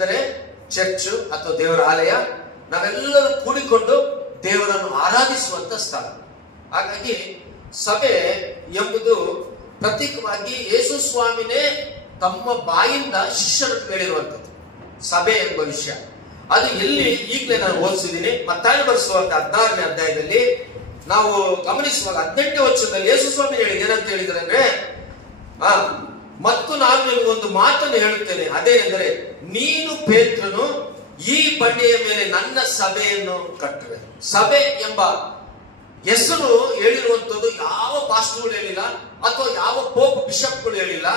ಎಂದರೆ ಚರ್ಚ್ ಅಥವಾ ದೇವರ ಆಲಯ, ನಾವೆಲ್ಲರೂ ಕೂಡಿಕೊಂಡು ದೇವರನ್ನು ಆರಾಧಿಸುವಂತ ಸ್ಥಳ. ಹಾಗಾಗಿ ಸಭೆ ಎಂಬುದು ಪ್ರತೀಕವಾಗಿ ಯೇಸು ಸ್ವಾಮಿನೇ ತಮ್ಮ ಬಾಯಿಂದ ಶಿಷ್ಯರು ಹೇಳಿರುವಂಥದ್ದು ಸಭೆ ಎಂಬ ವಿಷಯ. ಅದು ಎಲ್ಲಿ ಈಗಲೇ ನಾನು ಓದಿಸಿದ್ದೀನಿ. ಮತ್ತಾಯ ಬರೆಸುವಂತ 16ನೇ ಅಧ್ಯಾಯದಲ್ಲಿ ನಾವು ಗಮನಿಸುವಾಗ 18ನೇ ವಚನದಲ್ಲಿ ಯೇಸು ಸ್ವಾಮಿ ಏನಂತ ಹೇಳಿದರೆ ಅಂದ್ರೆ, ಮತ್ತು ನಾನು ನಿಮಗೊಂದು ಮಾತನ್ನು ಹೇಳುತ್ತೇನೆ, ಅದೇನೆಂದರೆ ನೀನು ಪೇತ್ರನು, ಈ ಬಂಡೆಯ ಮೇಲೆ ನನ್ನ ಸಭೆಯನ್ನು ಕಟ್ಟುವೆ. ಸಭೆ ಎಂಬ ಹೆಸರು ಹೇಳಿರುವಂತದ್ದು ಯಾವ ಪಾಸ್ಟರ್ಗಳು ಹೇಳಿಲ್ಲ, ಅಥವಾ ಯಾವ ಪೋಪ್ ಬಿಷಪ್ಗಳು ಹೇಳಿಲ್ಲ,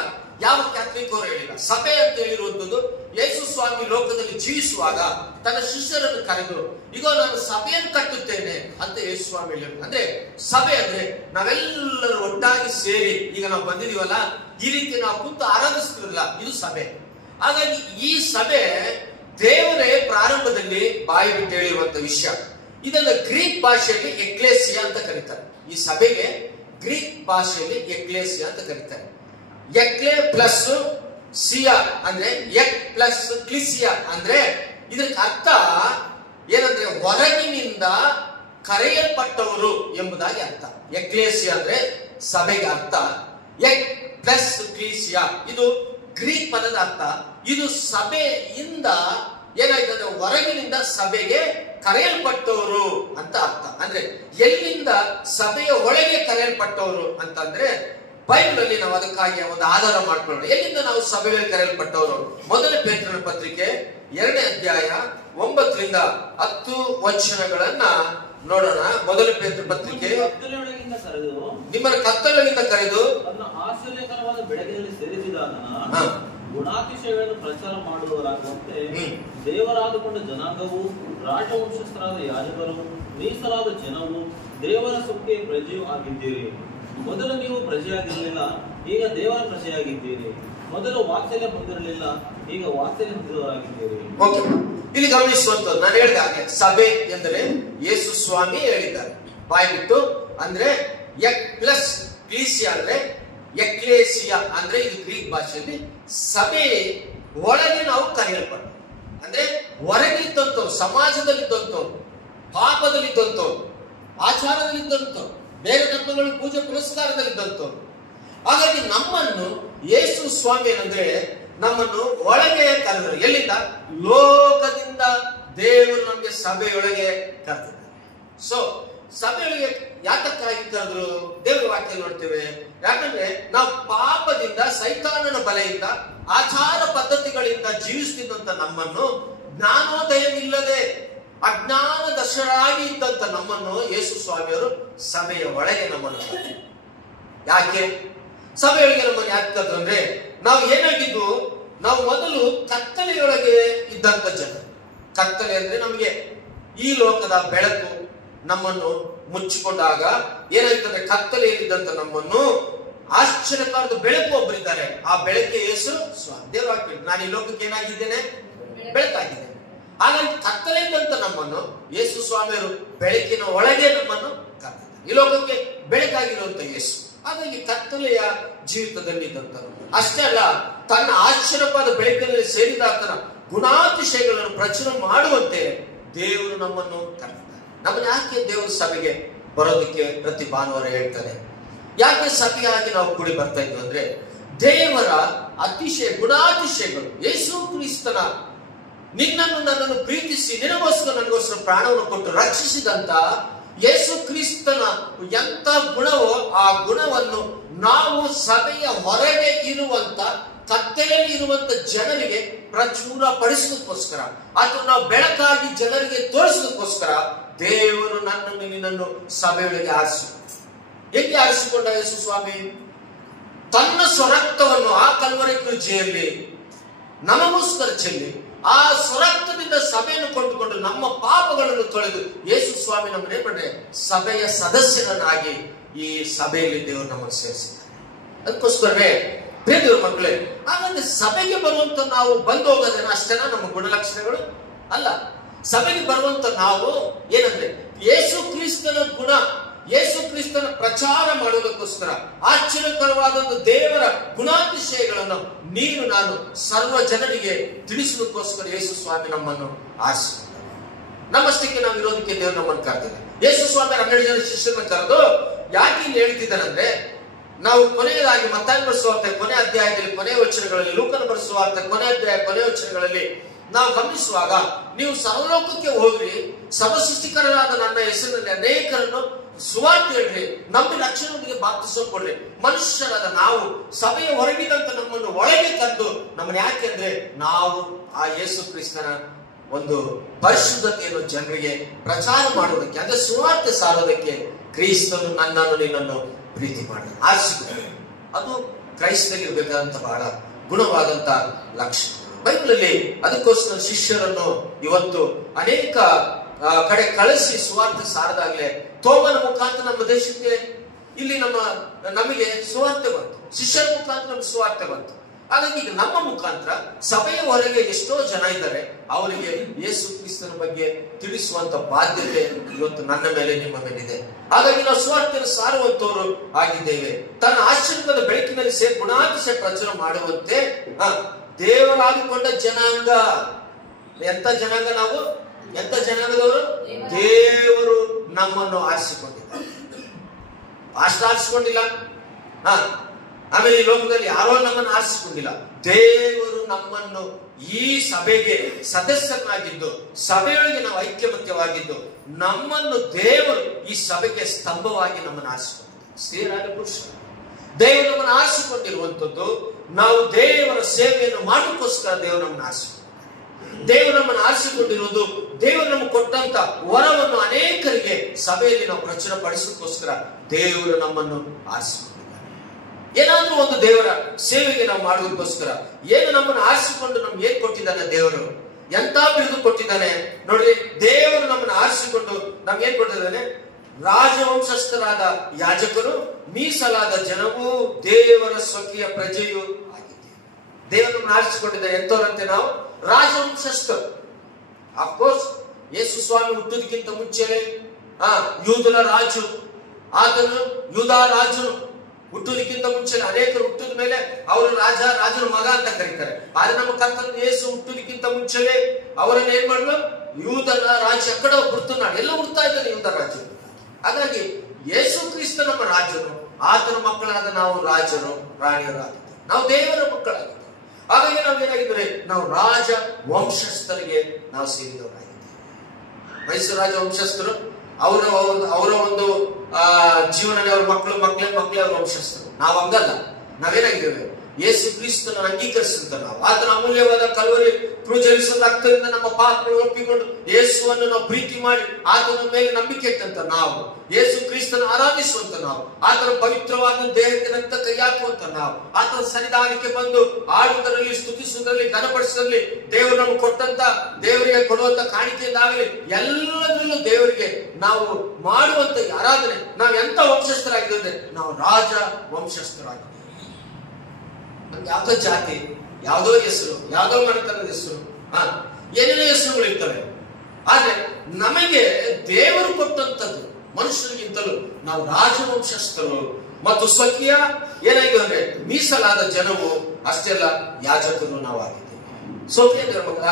ಯಾವ ಕ್ಯಾಥಲಿಕ್ ಅವರು ಹೇಳಿಲ್ಲ. ಸಭೆ ಅಂತ ಹೇಳಿರುವಂತದ್ದು ಯೇಸು ಸ್ವಾಮಿ ಲೋಕದಲ್ಲಿ ಜೀವಿಸುವಾಗ ತನ್ನ ಶಿಷ್ಯರನ್ನು ಕರೆದು, ಈಗ ನಾನು ಸಭೆಯನ್ನು ಕಟ್ಟುತ್ತೇನೆ ಅಂತ ಯೇಸು ಸ್ವಾಮಿ ಹೇಳಿದ್ರು. ಅಂದ್ರೆ ಸಭೆ ಅಂದ್ರೆ ನಾವೆಲ್ಲರೂ ಒಟ್ಟಾಗಿ ಸೇರಿ ಈಗ ನಾವು ಬಂದಿದೀವಲ್ಲ, ಈ ರೀತಿ ನಾವು ಕುಂತು ಆರಾಧಿಸ್ತಿರಲ್ಲ, ಇದು ಸಭೆ. ಹಾಗಾಗಿ ಈ ಸಭೆ ದೇವರೇ ಪ್ರಾರಂಭದಲ್ಲಿ ಬಾಯಿ ಬಿಟ್ಟು ಹೇಳಿರುವಂತ ವಿಷಯ. ಇದನ್ನ ಗ್ರೀಕ್ ಭಾಷೆಯಲ್ಲಿ ಎಕ್ಲೇಸಿಯಾ ಅಂತ ಕರೀತಾರೆ. ಈ ಸಭೆಗೆ ಗ್ರೀಕ್ ಭಾಷೆಯಲ್ಲಿ ಎಕ್ಲೇಸಿಯಾ ಅಂತ ಕರೀತಾರೆ. ಎಕ್ಲೆ ಪ್ಲಸ್ ಸಿಯಾ ಅಂದ್ರೆ ಎಕ್ ಪ್ಲಸ್ ಕ್ಲಿಸಿಯಾ ಅಂದ್ರೆ ಇದಕ್ಕೆ ಅರ್ಥ ಏನಂದ್ರೆ ಹೊರಗಿನಿಂದ ಕರೆಯಲ್ಪಟ್ಟವರು ಎಂಬುದಾಗಿ ಅರ್ಥ. ಎಕ್ಲೇಸಿಯಾ ಅಂದ್ರೆ ಸಭೆಗೆ ಅರ್ಥ. ಎಕ್ ಪ್ಲಸ್ ಕ್ಲಿಸಿಯಾ ಇದು ಗ್ರೀಕ್ ಪದದ ಅರ್ಥ. ಇದು ಸಭೆಯಿಂದ ಏನಾಯ್ತಂದ್ರೆ ಹೊರಗಿನಿಂದ ಸಭೆಗೆ ಕರೆಯಲ್ಪಟ್ಟವರು ಅಂತ ಅರ್ಥ. ಅಂದ್ರೆ ಎಲ್ಲಿಂದ ಸಭೆಯ ಒಳಗೆ ಕರೆಯಲ್ಪಟ್ಟವರು ಅಂತಂದ್ರೆ ಬೈಬಲ್ ಅಲ್ಲಿ ನಾವು ಅದಕ್ಕಾಗಿ ಒಂದು ಆಧಾರ ಮಾಡ್ಕೊಳ್ಳೋಣ. ಎಲ್ಲಿಂದ ನಾವು ಸಭೆಯಲ್ಲಿ ಕರೆಯಲ್ಪಟ್ಟವರು? ಮೊದಲ ಪೇತ್ರನ ಪತ್ರಿಕೆ 2ನೇ ಅಧ್ಯಾಯ 9ರಿಂದ 10 ವಚನಗಳನ್ನ ನೋಡೋಣ. ಮೊದಲ ಪೇತ್ರ ಪತ್ರಿಕೆ, ನಿಮ್ಮನ್ನು ಕತ್ತಲೆಯಿಂದ ಕರೆದು ತನ್ನ ಆಶ್ಚರ್ಯಕರವಾದ ಬೆಳಕಿನಲ್ಲಿ ಸೇರಿಸಿದಾತನ ಗುಣಾತಿಶಯಗಳನ್ನು ಪ್ರಚಾರ ಮಾಡುವವರಾಗುವಂತೆ ದೇವರಾದುಕೊಂಡ ಜನಾಂಗವು, ರಾಜವಂಶಸ್ಥರಾದ ಯಾಜಕರು, ಮೀಸಲಾದ ಜನವು, ದೇವರ ಸುಕ್ಕೆ ಪ್ರಜೆಯೂ ಆಗಿದ್ದೀರಿ. ಮೊದಲು ನೀವು ಪ್ರಜೆಯಾಗಿರಲಿಲ್ಲ, ಈಗ ದೇವರ ಪ್ರಜೆಯಾಗಿದ್ದೀರಿ. ಮೊದಲು ವಾತ್ಸಲ್ಯ ಹೊಂದಿರಲಿಲ್ಲ, ಈಗ ವಾತ್ಸಲ್ಯ ಹೊಂದಿದವರಾಗಿದ್ದೀರಿ. ಇಲ್ಲಿ ಗಮನಿಸುವಂತದ್ದು ನಾನು ಹೇಳಿದ ಹಾಗೆ ಸಭೆ ಎಂದರೆ ಯೇಸು ಸ್ವಾಮಿ ಹೇಳಿದ್ದಾರೆ ಬಾಯಿ ಬಿಟ್ಟು. ಅಂದ್ರೆ ಎಕ್ ಪ್ಲಸ್ ಕ್ಲೀಸಿಯಾ ಅಂದ್ರೆ ಎಕ್ಲೇಸಿಯಾ ಅಂದ್ರೆ ಇದು ಗ್ರೀಕ್ ಭಾಷೆಯಲ್ಲಿ ಸಭೆ ಒಳಗೆ ನಾವು ಕರೆಯಲ್ಪಟ್ಟ. ಅಂದ್ರೆ ಹೊರಗಿದ್ದಂಥವ್ರು, ಸಮಾಜದಲ್ಲಿದ್ದಂಥವ್ರು, ಪಾಪದಲ್ಲಿದ್ದಂಥವ್ರು, ಆಚಾರದಲ್ಲಿದ್ದಂಥವ್ರು, ಬೇರೆ ಧರ್ಮಗಳು ಪೂಜೆ ಪುರಸ್ಕಾರದಲ್ಲಿದ್ದಂಥವ್ರು. ಹಾಗಾಗಿ ನಮ್ಮನ್ನು ಯೇಸು ಸ್ವಾಮಿ ಏನಂದ್ರೆ ನಮ್ಮನ್ನು ಒಳಗೆ ಕರೆದರು. ಎಲ್ಲಿಂದ? ಲೋಕದಿಂದ ದೇವರು ನಮಗೆ ಸಭೆಯೊಳಗೆ ಕರೆದಿದ್ದಾರೆ. ಸೊ ಸಭೆಯೊಳಗೆ ಯಾತಕ್ಕಾಗಿ ಕರೆದ್ರು? ದೇವರ ವಾಕ್ಯ ನೋಡ್ತೇವೆ. ಯಾಕಂದ್ರೆ ನಾವು ಪಾಪದಿಂದ, ಸೈತಾನನ ಬಲೆಯಿಂದ, ಆಚಾರ ಪದ್ಧತಿಗಳಿಂದ ಜೀವಿಸುತ್ತಿದ್ದಂತ ನಮ್ಮನ್ನು, ಜ್ಞಾನೋದಯವಿಲ್ಲದೆ ಅಜ್ಞಾನ ದರ್ಶರಾಗಿ ಇದ್ದಂತ ನಮ್ಮನ್ನು ಯೇಸು ಸ್ವಾಮಿಯವರು ಸಭೆಯ ಒಳಗೆ ನಮ್ಮನ್ನು ಕರೆದರು. ಯಾಕೆ ಸಭೆಯೊಳಗೆ ನಮ್ಮನ್ನು ಯಾಕೆ ಕರೆದ್ರು ಅಂದ್ರೆ, ನಾವು ಏನಾಗಿದ್ದು, ನಾವು ಮೊದಲು ಕತ್ತಲೆಯೊಳಗೆ ಇದ್ದಂತ ಜನ. ಕತ್ತಲೆ ಅಂದ್ರೆ ನಮಗೆ ಈ ಲೋಕದ ಬೆಳಕು ನಮ್ಮನ್ನು ಮುಚ್ಚಿಕೊಂಡಾಗ ಏನಾಯ್ತಂದ್ರೆ, ಕತ್ತಲೆಯಲ್ಲಿದ್ದಂತ ನಮ್ಮನ್ನು ಆಶ್ಚರ್ಯಕಾರದ ಬೆಳಕು ಒಬ್ಬರಿದ್ದಾರೆ. ಆ ಬೆಳಕೆ ಯೇಸು ಸ್ವಾಮಿ. ದೇವರಾಗ್ತದೆ, ನಾನು ಈ ಲೋಕಕ್ಕೆ ಏನಾಗಿದ್ದೇನೆ? ಬೆಳಕಾಗಿದ್ದೇನೆ. ಹಾಗಾಗಿ ಕತ್ತಲೆ ಇದ್ದಂತ ನಮ್ಮನ್ನು ಯೇಸು ಸ್ವಾಮಿಯವರು ಬೆಳಕಿನ ಒಳಗೆ ನಮ್ಮನ್ನು ಕರೆದಿದ್ದಾರೆ. ಈ ಲೋಕಕ್ಕೆ ಬೆಳಕಾಗಿರುವಂತ ಯೇಸು. ಹಾಗಾಗಿ ಕತ್ತಲೆಯ ಜೀವಿತದಲ್ಲಿ ಇದ್ದಂಥವ್ರು ಅಷ್ಟೇ ಅಲ್ಲ, ತನ್ನ ಆಶ್ಚರ್ಯವಾದ ಬೆಳಕಿನಲ್ಲಿ ಸೇರಿದಾತನ ಗುಣಾತಿಶಯಗಳನ್ನು ಪ್ರಚುರ ಮಾಡುವಂತೆ ದೇವರು ನಮ್ಮನ್ನು ಕರೆದಿದ್ದಾರೆ. ನಮ್ಮನ್ನು ಯಾಕೆ ದೇವರು ಸಭೆಗೆ ಬರೋದಕ್ಕೆ ಪ್ರತಿ ಭಾನುವಾರ ಹೇಳ್ತಾನೆ? ಯಾಕೆ ಸಭೆಯಾಗಿ ನಾವು ಕೂಡಿ ಬರ್ತಾ ಇದ್ವಿ ಅಂದ್ರೆ, ದೇವರ ಅತಿಶಯ ಗುಣಾತಿಶಯಗಳು, ಯೇಸು ಕ್ರಿಸ್ತನ ನಿನ್ನನ್ನು ನನ್ನನ್ನು ಪ್ರೀತಿಸಿ ನಿನಗೋಸ್ಕರ ನನಗೋಸ್ಕರ ಪ್ರಾಣವನ್ನು ಕೊಟ್ಟು ರಕ್ಷಿಸಿದಂತ ಯೇಸು ಕ್ರಿಸ್ತನ ಎಂತ ಗುಣವೋ ಆ ಗುಣವನ್ನು ನಾವು ಸಭೆಯ ಹೊರಗೆ ಇರುವಂತ ಕತ್ತಲೆಯಲ್ಲಿ ಇರುವಂತ ಜನರಿಗೆ ಪ್ರಚುರ ಪಡಿಸೋದಕ್ಕೋಸ್ಕರ, ಅಥವಾ ನಾವು ಬೆಳಕಾಗಿ ಜನರಿಗೆ ತೋರಿಸೋದಕ್ಕೋಸ್ಕರ ದೇವರು ನನ್ನನ್ನು ನಿನ್ನನ್ನು ಸಭೆಯೊಳಗೆ ಆರಿಸಿ. ಹೇಗೆ ಆರಿಸಿಕೊಂಡ ಯೇಸು ಸ್ವಾಮಿ? ತನ್ನ ಸ್ವರಕ್ತವನ್ನು ಆ ಕಲ್ವರಿ ಕ್ರೂಜಿಯಲ್ಲಿ ನಮಗೋಸ್ಕರ ಚೆಲ್ಲಿ ಆ ಸ್ವರಕ್ತದಿಂದ ಸಭೆಯನ್ನು ಕೊಂಡುಕೊಂಡು ನಮ್ಮ ಪಾಪಗಳನ್ನು ತೊಳೆದು ಯೇಸು ಸ್ವಾಮಿ ನಮ್ಮನ್ನೇ ಮಾಡ್ರೆ ಸಭೆಯ ಸದಸ್ಯರನ್ನಾಗಿ ಈ ಸಭೆಯಲ್ಲಿ ದೇವರು ನಮ್ಮನ್ನು ಸೇರಿಸಿದ್ದಾರೆ. ಅದಕ್ಕೋಸ್ಕರವೇ ಪ್ರಿಯ ದೇವರ ಮಕ್ಕಳೇ, ಹಾಗಾದ್ರೆ ಸಭೆಗೆ ಬರುವಂತ ನಾವು ಬಂದು ಹೋಗೋದೇನ ಅಷ್ಟೇನಾ ನಮ್ಮ ಗುಣಲಕ್ಷಣಗಳು? ಅಲ್ಲ. ಸಭೆಗೆ ಬರುವಂತ ನಾವು ಏನಂದ್ರೆ, ಯೇಸು ಕ್ರಿಸ್ತನ ಗುಣ ಯೇಸು ಕ್ರಿಸ್ತನ ಪ್ರಚಾರ ಮಾಡುವುದಕ್ಕೋಸ್ಕರ ಆಶ್ಚರ್ಯಕರವಾದ ದೇವರ ಗುಣಾತಿಶಯಗಳನ್ನು ನೀನು ನಾನು ಸರ್ವ ಜನರಿಗೆ ತಿಳಿಸುವುದಕ್ಕೋಸ್ಕರ ಯೇಸು ಸ್ವಾಮಿ ನಮ್ಮನ್ನು ಆರಿಸಿಕೊಂಡ. ನಮ್ಮಷ್ಟಕ್ಕೆ ನಾವು ಇರೋದಕ್ಕೆ ದೇವರು ನಮ್ಮನ್ನು ಕರೆದಿಲ್ಲ. ಯೇಸು ಸ್ವಾಮಿ 12 ಜನ ಶಿಷ್ಯರನ್ನು ಕರೆದು ಯಾಕೆ ಇಲ್ಲಿ ಹೇಳ್ತಿದ್ದಾನಂದ್ರೆ, ನಾವು ಕೊನೆಯದಾಗಿ ಮತ್ತಾಯನ ಬರೆಸುವಾರ್ತೆ ಕೊನೆ ಅಧ್ಯಾಯದಲ್ಲಿ ಕೊನೆಯ ವಚನಗಳಲ್ಲಿ, ಲೂಕನ ಬರೆಸುವಾರ್ತೆ ಕೊನೆ ಅಧ್ಯಾಯ ಕೊನೆಯ ವಚನಗಳಲ್ಲಿ ನಾವು ಗಮನಿಸುವಾಗ, ನೀವು ಸರ್ವಲೋಕಕ್ಕೆ ಹೋಗ್ರಿ, ಸರ್ವಸೃಷ್ಟಿಕರರಾದ ನನ್ನ ಹೆಸರಿನಲ್ಲಿ ಅನೇಕರನ್ನು ಸುವಾರ್ತೆ ಹೇಳ್ರಿ, ನಂಬಿ ರಕ್ಷಣೆಯೊಂದಿಗೆ ಬಾಪ್ತಿಸ್ಮ ಕೊಡ್ರಿ. ಮನುಷ್ಯರಾದ ನಾವು ಸಭೆಯ ಹೊರಗಿದಂತ ನಮ್ಮನ್ನು ಒಳಗೆ ತಂದು ನಮ್ಮನ್ನು ಯಾಕೆ ಅಂದ್ರೆ ನಾವು ಆ ಯೇಸು ಕ್ರಿಸ್ತನ ಒಂದು ಪರಿಶುದ್ಧತೆಯನ್ನು ಜನರಿಗೆ ಪ್ರಚಾರ ಮಾಡುವುದಕ್ಕೆ, ಅಂದ್ರೆ ಸುವಾರ್ತೆ ಸಾರೋದಕ್ಕೆ ಕ್ರಿಸ್ತನು ನನ್ನನ್ನು ನಿನ್ನನ್ನು ಪ್ರೀತಿ ಮಾಡಿ ಆರಿಸಿಕೊಂಡರು. ಅದು ಕ್ರೈಸ್ತರಿರ್ಬೇಕಾದಂತ ಬಹಳ ಗುಣವಾದಂತ ಲಕ್ಷಣ ಬೈಬಲಲ್ಲಿ. ಅದಕ್ಕೋಸ್ಕರ ಶಿಷ್ಯರನ್ನು ಇವತ್ತು ಅನೇಕ ಕಡೆ ಕಳಿಸಿ ಸುವಾರ್ತೆ ಸಾರದಾಗ್ಲೆ ತೋಮನ ಮುಖಾಂತರ ನಮ್ಮ ದೇಶಕ್ಕೆ ಇಲ್ಲಿ ನಮಗೆ ಸುವಾರ್ತೆ ಬಂತು, ಶಿಷ್ಯರ ಮುಖಾಂತರ ನಮ್ಗೆ ಸುವಾರ್ತೆ ಬಂತು. ಹಾಗಾಗಿ ಈಗ ನಮ್ಮ ಮುಖಾಂತರ ಸಭೆಯ ಹೊರಗೆ ಎಷ್ಟೋ ಜನ ಇದ್ದಾರೆ, ಅವರಿಗೆ ಯೇಸು ಕ್ರಿಸ್ತನ ಬಗ್ಗೆ ತಿಳಿಸುವಂತ ಬಾಧ್ಯತೆ ಇವತ್ತು ನನ್ನ ಮೇಲೆ ನಿಮ್ಮ ಮೇಲಿದೆ. ಹಾಗಾಗಿ ನಾವು ಸುವಾರ್ತೆಯನ್ನು ಸಾರುವಂತವರು ಆಗಿದ್ದೇವೆ. ತನ್ನ ಆಶ್ಚರ್ಯದ ಬೆಳಕಿನಲ್ಲಿ ಗುಣಾತಿಶಯ ಪ್ರಚಾರ ಮಾಡುವಂತೆ ದೇವರಾಗಿಕೊಂಡ ಜನಾಂಗ. ಎಂತ ಜನಾಂಗ ನಾವು? ಎಂತ ಜನಾಂಗದವರು? ದೇವರು ನಮ್ಮನ್ನು ಆರಿಸಿಕೊಂಡಿದ್ದಾರೆ. ಅಷ್ಟು ಆರಿಸಿಕೊಂಡಿಲ್ಲ. ಆಮೇಲೆ ಈ ಲೋಕದಲ್ಲಿ ಯಾರೋ ನಮ್ಮನ್ನು ಆರಿಸಿಕೊಂಡಿಲ್ಲ. ದೇವರು ನಮ್ಮನ್ನು ಈ ಸಭೆಗೆ ಸದಸ್ಯನಾಗಿದ್ದು, ಸಭೆಯೊಳಗೆ ನಾವು ಐಕ್ಯಮತ್ಯವಾಗಿದ್ದು, ನಮ್ಮನ್ನು ದೇವರು ಈ ಸಭೆಗೆ ಸ್ತಂಭವಾಗಿ ನಮ್ಮನ್ನು ಆರಿಸಿಕೊಂಡಿದ್ದಾರೆ. ಸ್ತ್ರೀಯರಾದ ಪುರುಷರು ದೇವರು ನಮ್ಮನ್ನು ಆರಿಸಿಕೊಂಡಿರುವಂತದ್ದು, ನಾವು ದೇವರ ಸೇವೆಯನ್ನು ಮಾಡೋಕ್ಕೋಸ್ಕರ ದೇವರು ನಮ್ಮನ್ನು ಆರಿಸಿಕೊಂಡಿದ್ದಾರೆ. ದೇವರು ನಮ್ಮನ್ನು ಆರಿಸಿಕೊಂಡಿರುವುದು, ದೇವರು ನಮಗೆ ಕೊಟ್ಟಂತ ವರವನ್ನು ಅನೇಕರಿಗೆ ಸಭೆಯಲ್ಲಿ ನಾವು ಪ್ರಚಾರ ಪಡಿಸೋಕ್ಕೋಸ್ಕರ ದೇವರು ನಮ್ಮನ್ನು ಆರಿಸಿಕೊಂಡಿದ್ದಾರೆ. ಏನಾದ್ರೂ ಒಂದು ದೇವರ ಸೇವೆಗೆ ನಾವು ಮಾಡೋದಕ್ಕೋಸ್ಕರ ಏನು ನಮ್ಮನ್ನು ಆರಿಸಿಕೊಂಡು ನಮ್ಗೆ ಏನ್ ಕೊಟ್ಟಿದ್ದಾನೆ ದೇವರು, ಎಂತ ಬಿರುದು ಕೊಟ್ಟಿದ್ದಾನೆ ನೋಡ್ರಿ. ದೇವರು ನಮ್ಮನ್ನು ಆರಿಸಿಕೊಂಡು ನಮ್ಗೆ ಏನ್ ಕೊಟ್ಟಿದ್ದಾನೆ? ರಾಜವಂಶಸ್ಥರಾದ ಯಾಜಕರು, ಮೀಸಲಾದ ಜನವೂ, ದೇವರ ಸ್ವಕೀಯ ಪ್ರಜೆಯೂ ಆಗಿದ್ದೇವೆ. ದೇವರು ನಮ್ಮನ್ನು ಆರಿಸಿಕೊಂಡಿದ್ದಾರೆ. ಎಂತವರಂತೆ ನಾವು? ರಾಜವಂಶಸ್ಥರು. ಅಫ್ಕೋರ್ಸ್ ಯೇಸು ಸ್ವಾಮಿ ಹುಟ್ಟುವುದಕ್ಕಿಂತ ಮುಂಚೆನೆ ಯೂದನ ರಾಜು, ಆತನು ಯೂದಾ ರಾಜನು ಹುಟ್ಟುವುದಕ್ಕಿಂತ ಮುಂಚೆ ಅನೇಕರು ಹುಟ್ಟಿದ ಮೇಲೆ ಅವರು ರಾಜನ ಮಗ ಅಂತ ಕರೀತಾರೆ. ಆದ್ರೆ ನಮ್ಮ ಕರ್ತನ ಯೇಸು ಹುಟ್ಟುವುದಕ್ಕಿಂತ ಮುಂಚೆನೆ ಅವರನ್ನ ಏನ್ ಮಾಡಲು? ಯೂದನ ರಾಜ ಕಡೆ ಹುಡ್ತನಾಡು ಎಲ್ಲ ಹುಡ್ತಾ ಇದ್ದಾನೆ ಯೂದ ರಾಜ. ಹಾಗಾಗಿ ಯೇಸು ಕ್ರಿಸ್ತ ನಮ್ಮ ರಾಜನು, ಆತನ ಮಕ್ಕಳಾದ ನಾವು ರಾಜರು ರಾಣಿಯರಾಗಿದ್ದೇವೆ, ನಾವು ದೇವರ ಮಕ್ಕಳಾಗಿದ್ದೇವೆ. ಹಾಗಾಗಿ ನಾವೇನಾಗಿದ್ರೆ ನಾವು ರಾಜ ವಂಶಸ್ಥರಿಗೆ ನಾವು ಸೇರಿದವರಾಗಿದ್ದೇವೆ. ಮೈಸೂರು ರಾಜ ವಂಶಸ್ಥರು ಅವರ ಒಂದು ಜೀವನದಲ್ಲಿ ಅವ್ರ ಮಕ್ಕಳೇ ಅವ್ರ ವಂಶಸ್ಥರು. ನಾವು ಹಂಗಲ್ಲ. ನಾವೇನಾಗಿದ್ದೇವೆ? ಯೇಸು ಕ್ರಿಸ್ತನ ಅಂಗೀಕರಿಸಿದಂತ ನಾವು, ಆತನ ಅಮೂಲ್ಯವಾದ ಕಲ್ವರಿ ಪೂಜರಿಸಿದ ರಕ್ತದಿಂದ ನಮ್ಮ ಪಾಪಗಳನ್ನು ಒಪ್ಪಿಕೊಂಡು ಯೇಸುವನ್ನು ನಾವು ಪ್ರೀತಿ ಮಾಡಿ ಆತನ ಮೇಲೆ ನಂಬಿಕೆ ಇಟ್ಟಂತ ನಾವು, ಯೇಸು ಕ್ರಿಸ್ತನ ಆರಾಧಿಸುವಂತ ನಾವು, ಆತನ ಪವಿತ್ರವಾದ ದೇಹಕ್ಕೆ ರಕ್ತ ಕೈ ಹಾಕುವಂತ ನಾವು, ಆತನ ಸನ್ನಿಧಾನಕ್ಕೆ ಬಂದು ಆಡುವುದರಲ್ಲಿ, ಸ್ತುತಿಸುವುದರಲ್ಲಿ, ಘನಪಡಿಸುವುದರಲ್ಲಿ, ದೇವರು ನಮ್ಗೆ ಕೊಟ್ಟಂತ, ದೇವರಿಗೆ ಕೊಡುವಂತ ಕಾಣಿಕೆಯಿಂದಾಗಲಿ ಎಲ್ಲದರಲ್ಲೂ ದೇವರಿಗೆ ನಾವು ಮಾಡುವಂತ ಆರಾಧನೆ. ನಾವು ಎಂತ ವಂಶಸ್ಥರಾಗಿದ್ದೇವೆ? ನಾವು ರಾಜ ವಂಶಸ್ಥರಾಗಿದ್ದೇವೆ. ಯಾವ್ದೋ ಜಾತಿ, ಯಾವ್ದೋ ಹೆಸರು, ಯಾವ್ದೋ ಮನೆತನದ ಹೆಸರು, ಏನೇನೋ ಹೆಸರುಗಳಿರ್ತವೆ. ಆದ್ರೆ ನಮಗೆ ದೇವರು ಕೊಟ್ಟಂತದ್ದು ಮನುಷ್ಯರಿಗಿಂತಲೂ ನಾವು ರಾಜವಂಶಸ್ಥರು ಮತ್ತು ಸ್ವಕೀಯ ಏನಾಗಿದೆ ಅಂದ್ರೆ ಮೀಸಲಾದ ಜನವು, ಅಷ್ಟೇ ಅಲ್ಲ ಯಾಜಕರು ನಾವು ಆಗಿದ್ದೇವೆ, ಸ್ವಕೀಯ ದೇವರ ಮಕ್ಕಳು.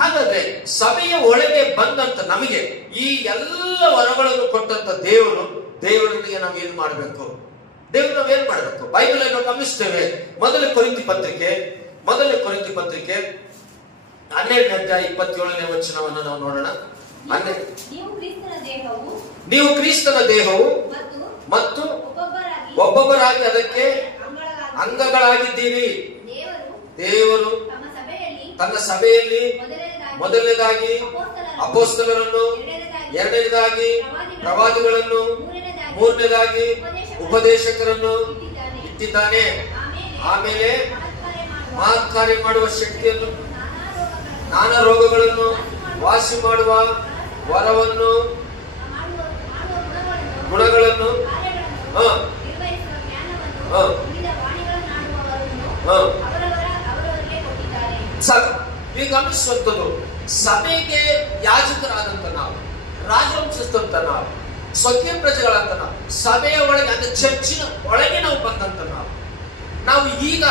ಹಾಗಾದ್ರೆ ಸಭೆಯ ಒಳಗೆ ಬಂದಂತ ನಮಗೆ ಈ ಎಲ್ಲ ವರಗಳನ್ನು ಕೊಟ್ಟಂತ ದೇವರೊಂದಿಗೆ ನಾವು ಏನ್ ಮಾಡ್ಬೇಕು? ದೇವರು ನಾವೇನ್ ಮಾಡಬೇಕು? ಬೈಬಲ್ ನಾವು ಗಮನಿಸ್ತೇವೆ. ಮೊದಲ ಕೊರಿಂಥಿ ಪತ್ರಿಕೆ 12ನೇ ಅಧ್ಯಾಯ 27ನೇ ವಚನವನ್ನು ನಾವು ನೋಡೋಣ. ನೀವು ಕ್ರಿಸ್ತನ ದೇಹವು ಮತ್ತು ಒಬ್ಬೊಬ್ಬರಾಗಿ ಅದಕ್ಕೆ ಅಂಗಗಳಾಗಿದ್ದೀವಿ. ದೇವರು ತನ್ನ ಸಭೆಯಲ್ಲಿ ಮೊದಲನೇದಾಗಿ ಅಪೊಸ್ತಲರನ್ನು, ಎರಡನೇದಾಗಿ ಪ್ರವಾದಿಗಳನ್ನು, ಮೂರನೇದಾಗಿ ಉಪದೇಶಕರನ್ನು ಇಟ್ಟಿದ್ದಾನೆ. ಆಮೇಲೆ ಮಹತ್ಕಾರ್ಯ ಮಾಡುವ ಶಕ್ತಿಯನ್ನು, ನಾನಾ ರೋಗಗಳನ್ನು ವಾಸಿ ಮಾಡುವ ವರವನ್ನು, ಗುಣಗಳನ್ನು ಈಗ ಗಮನಿಸುವಂಥದ್ದು, ಸಭೆಗೆ ಯಾಜಕರಾದಂತ ನಾವು, ರಾಜವಂಶಸ್ಥಂತ ನಾವು, ಸ್ವಕೀಯ ಪ್ರಜೆಗಳಂತ ನಾವು, ಸಭೆಯ ಒಳಗೆ ಅಂದ್ರೆ ಚರ್ಚಿನ ಒಳಗೆ ನಾವು ಬಂದಂತ ನಾವು ಈಗ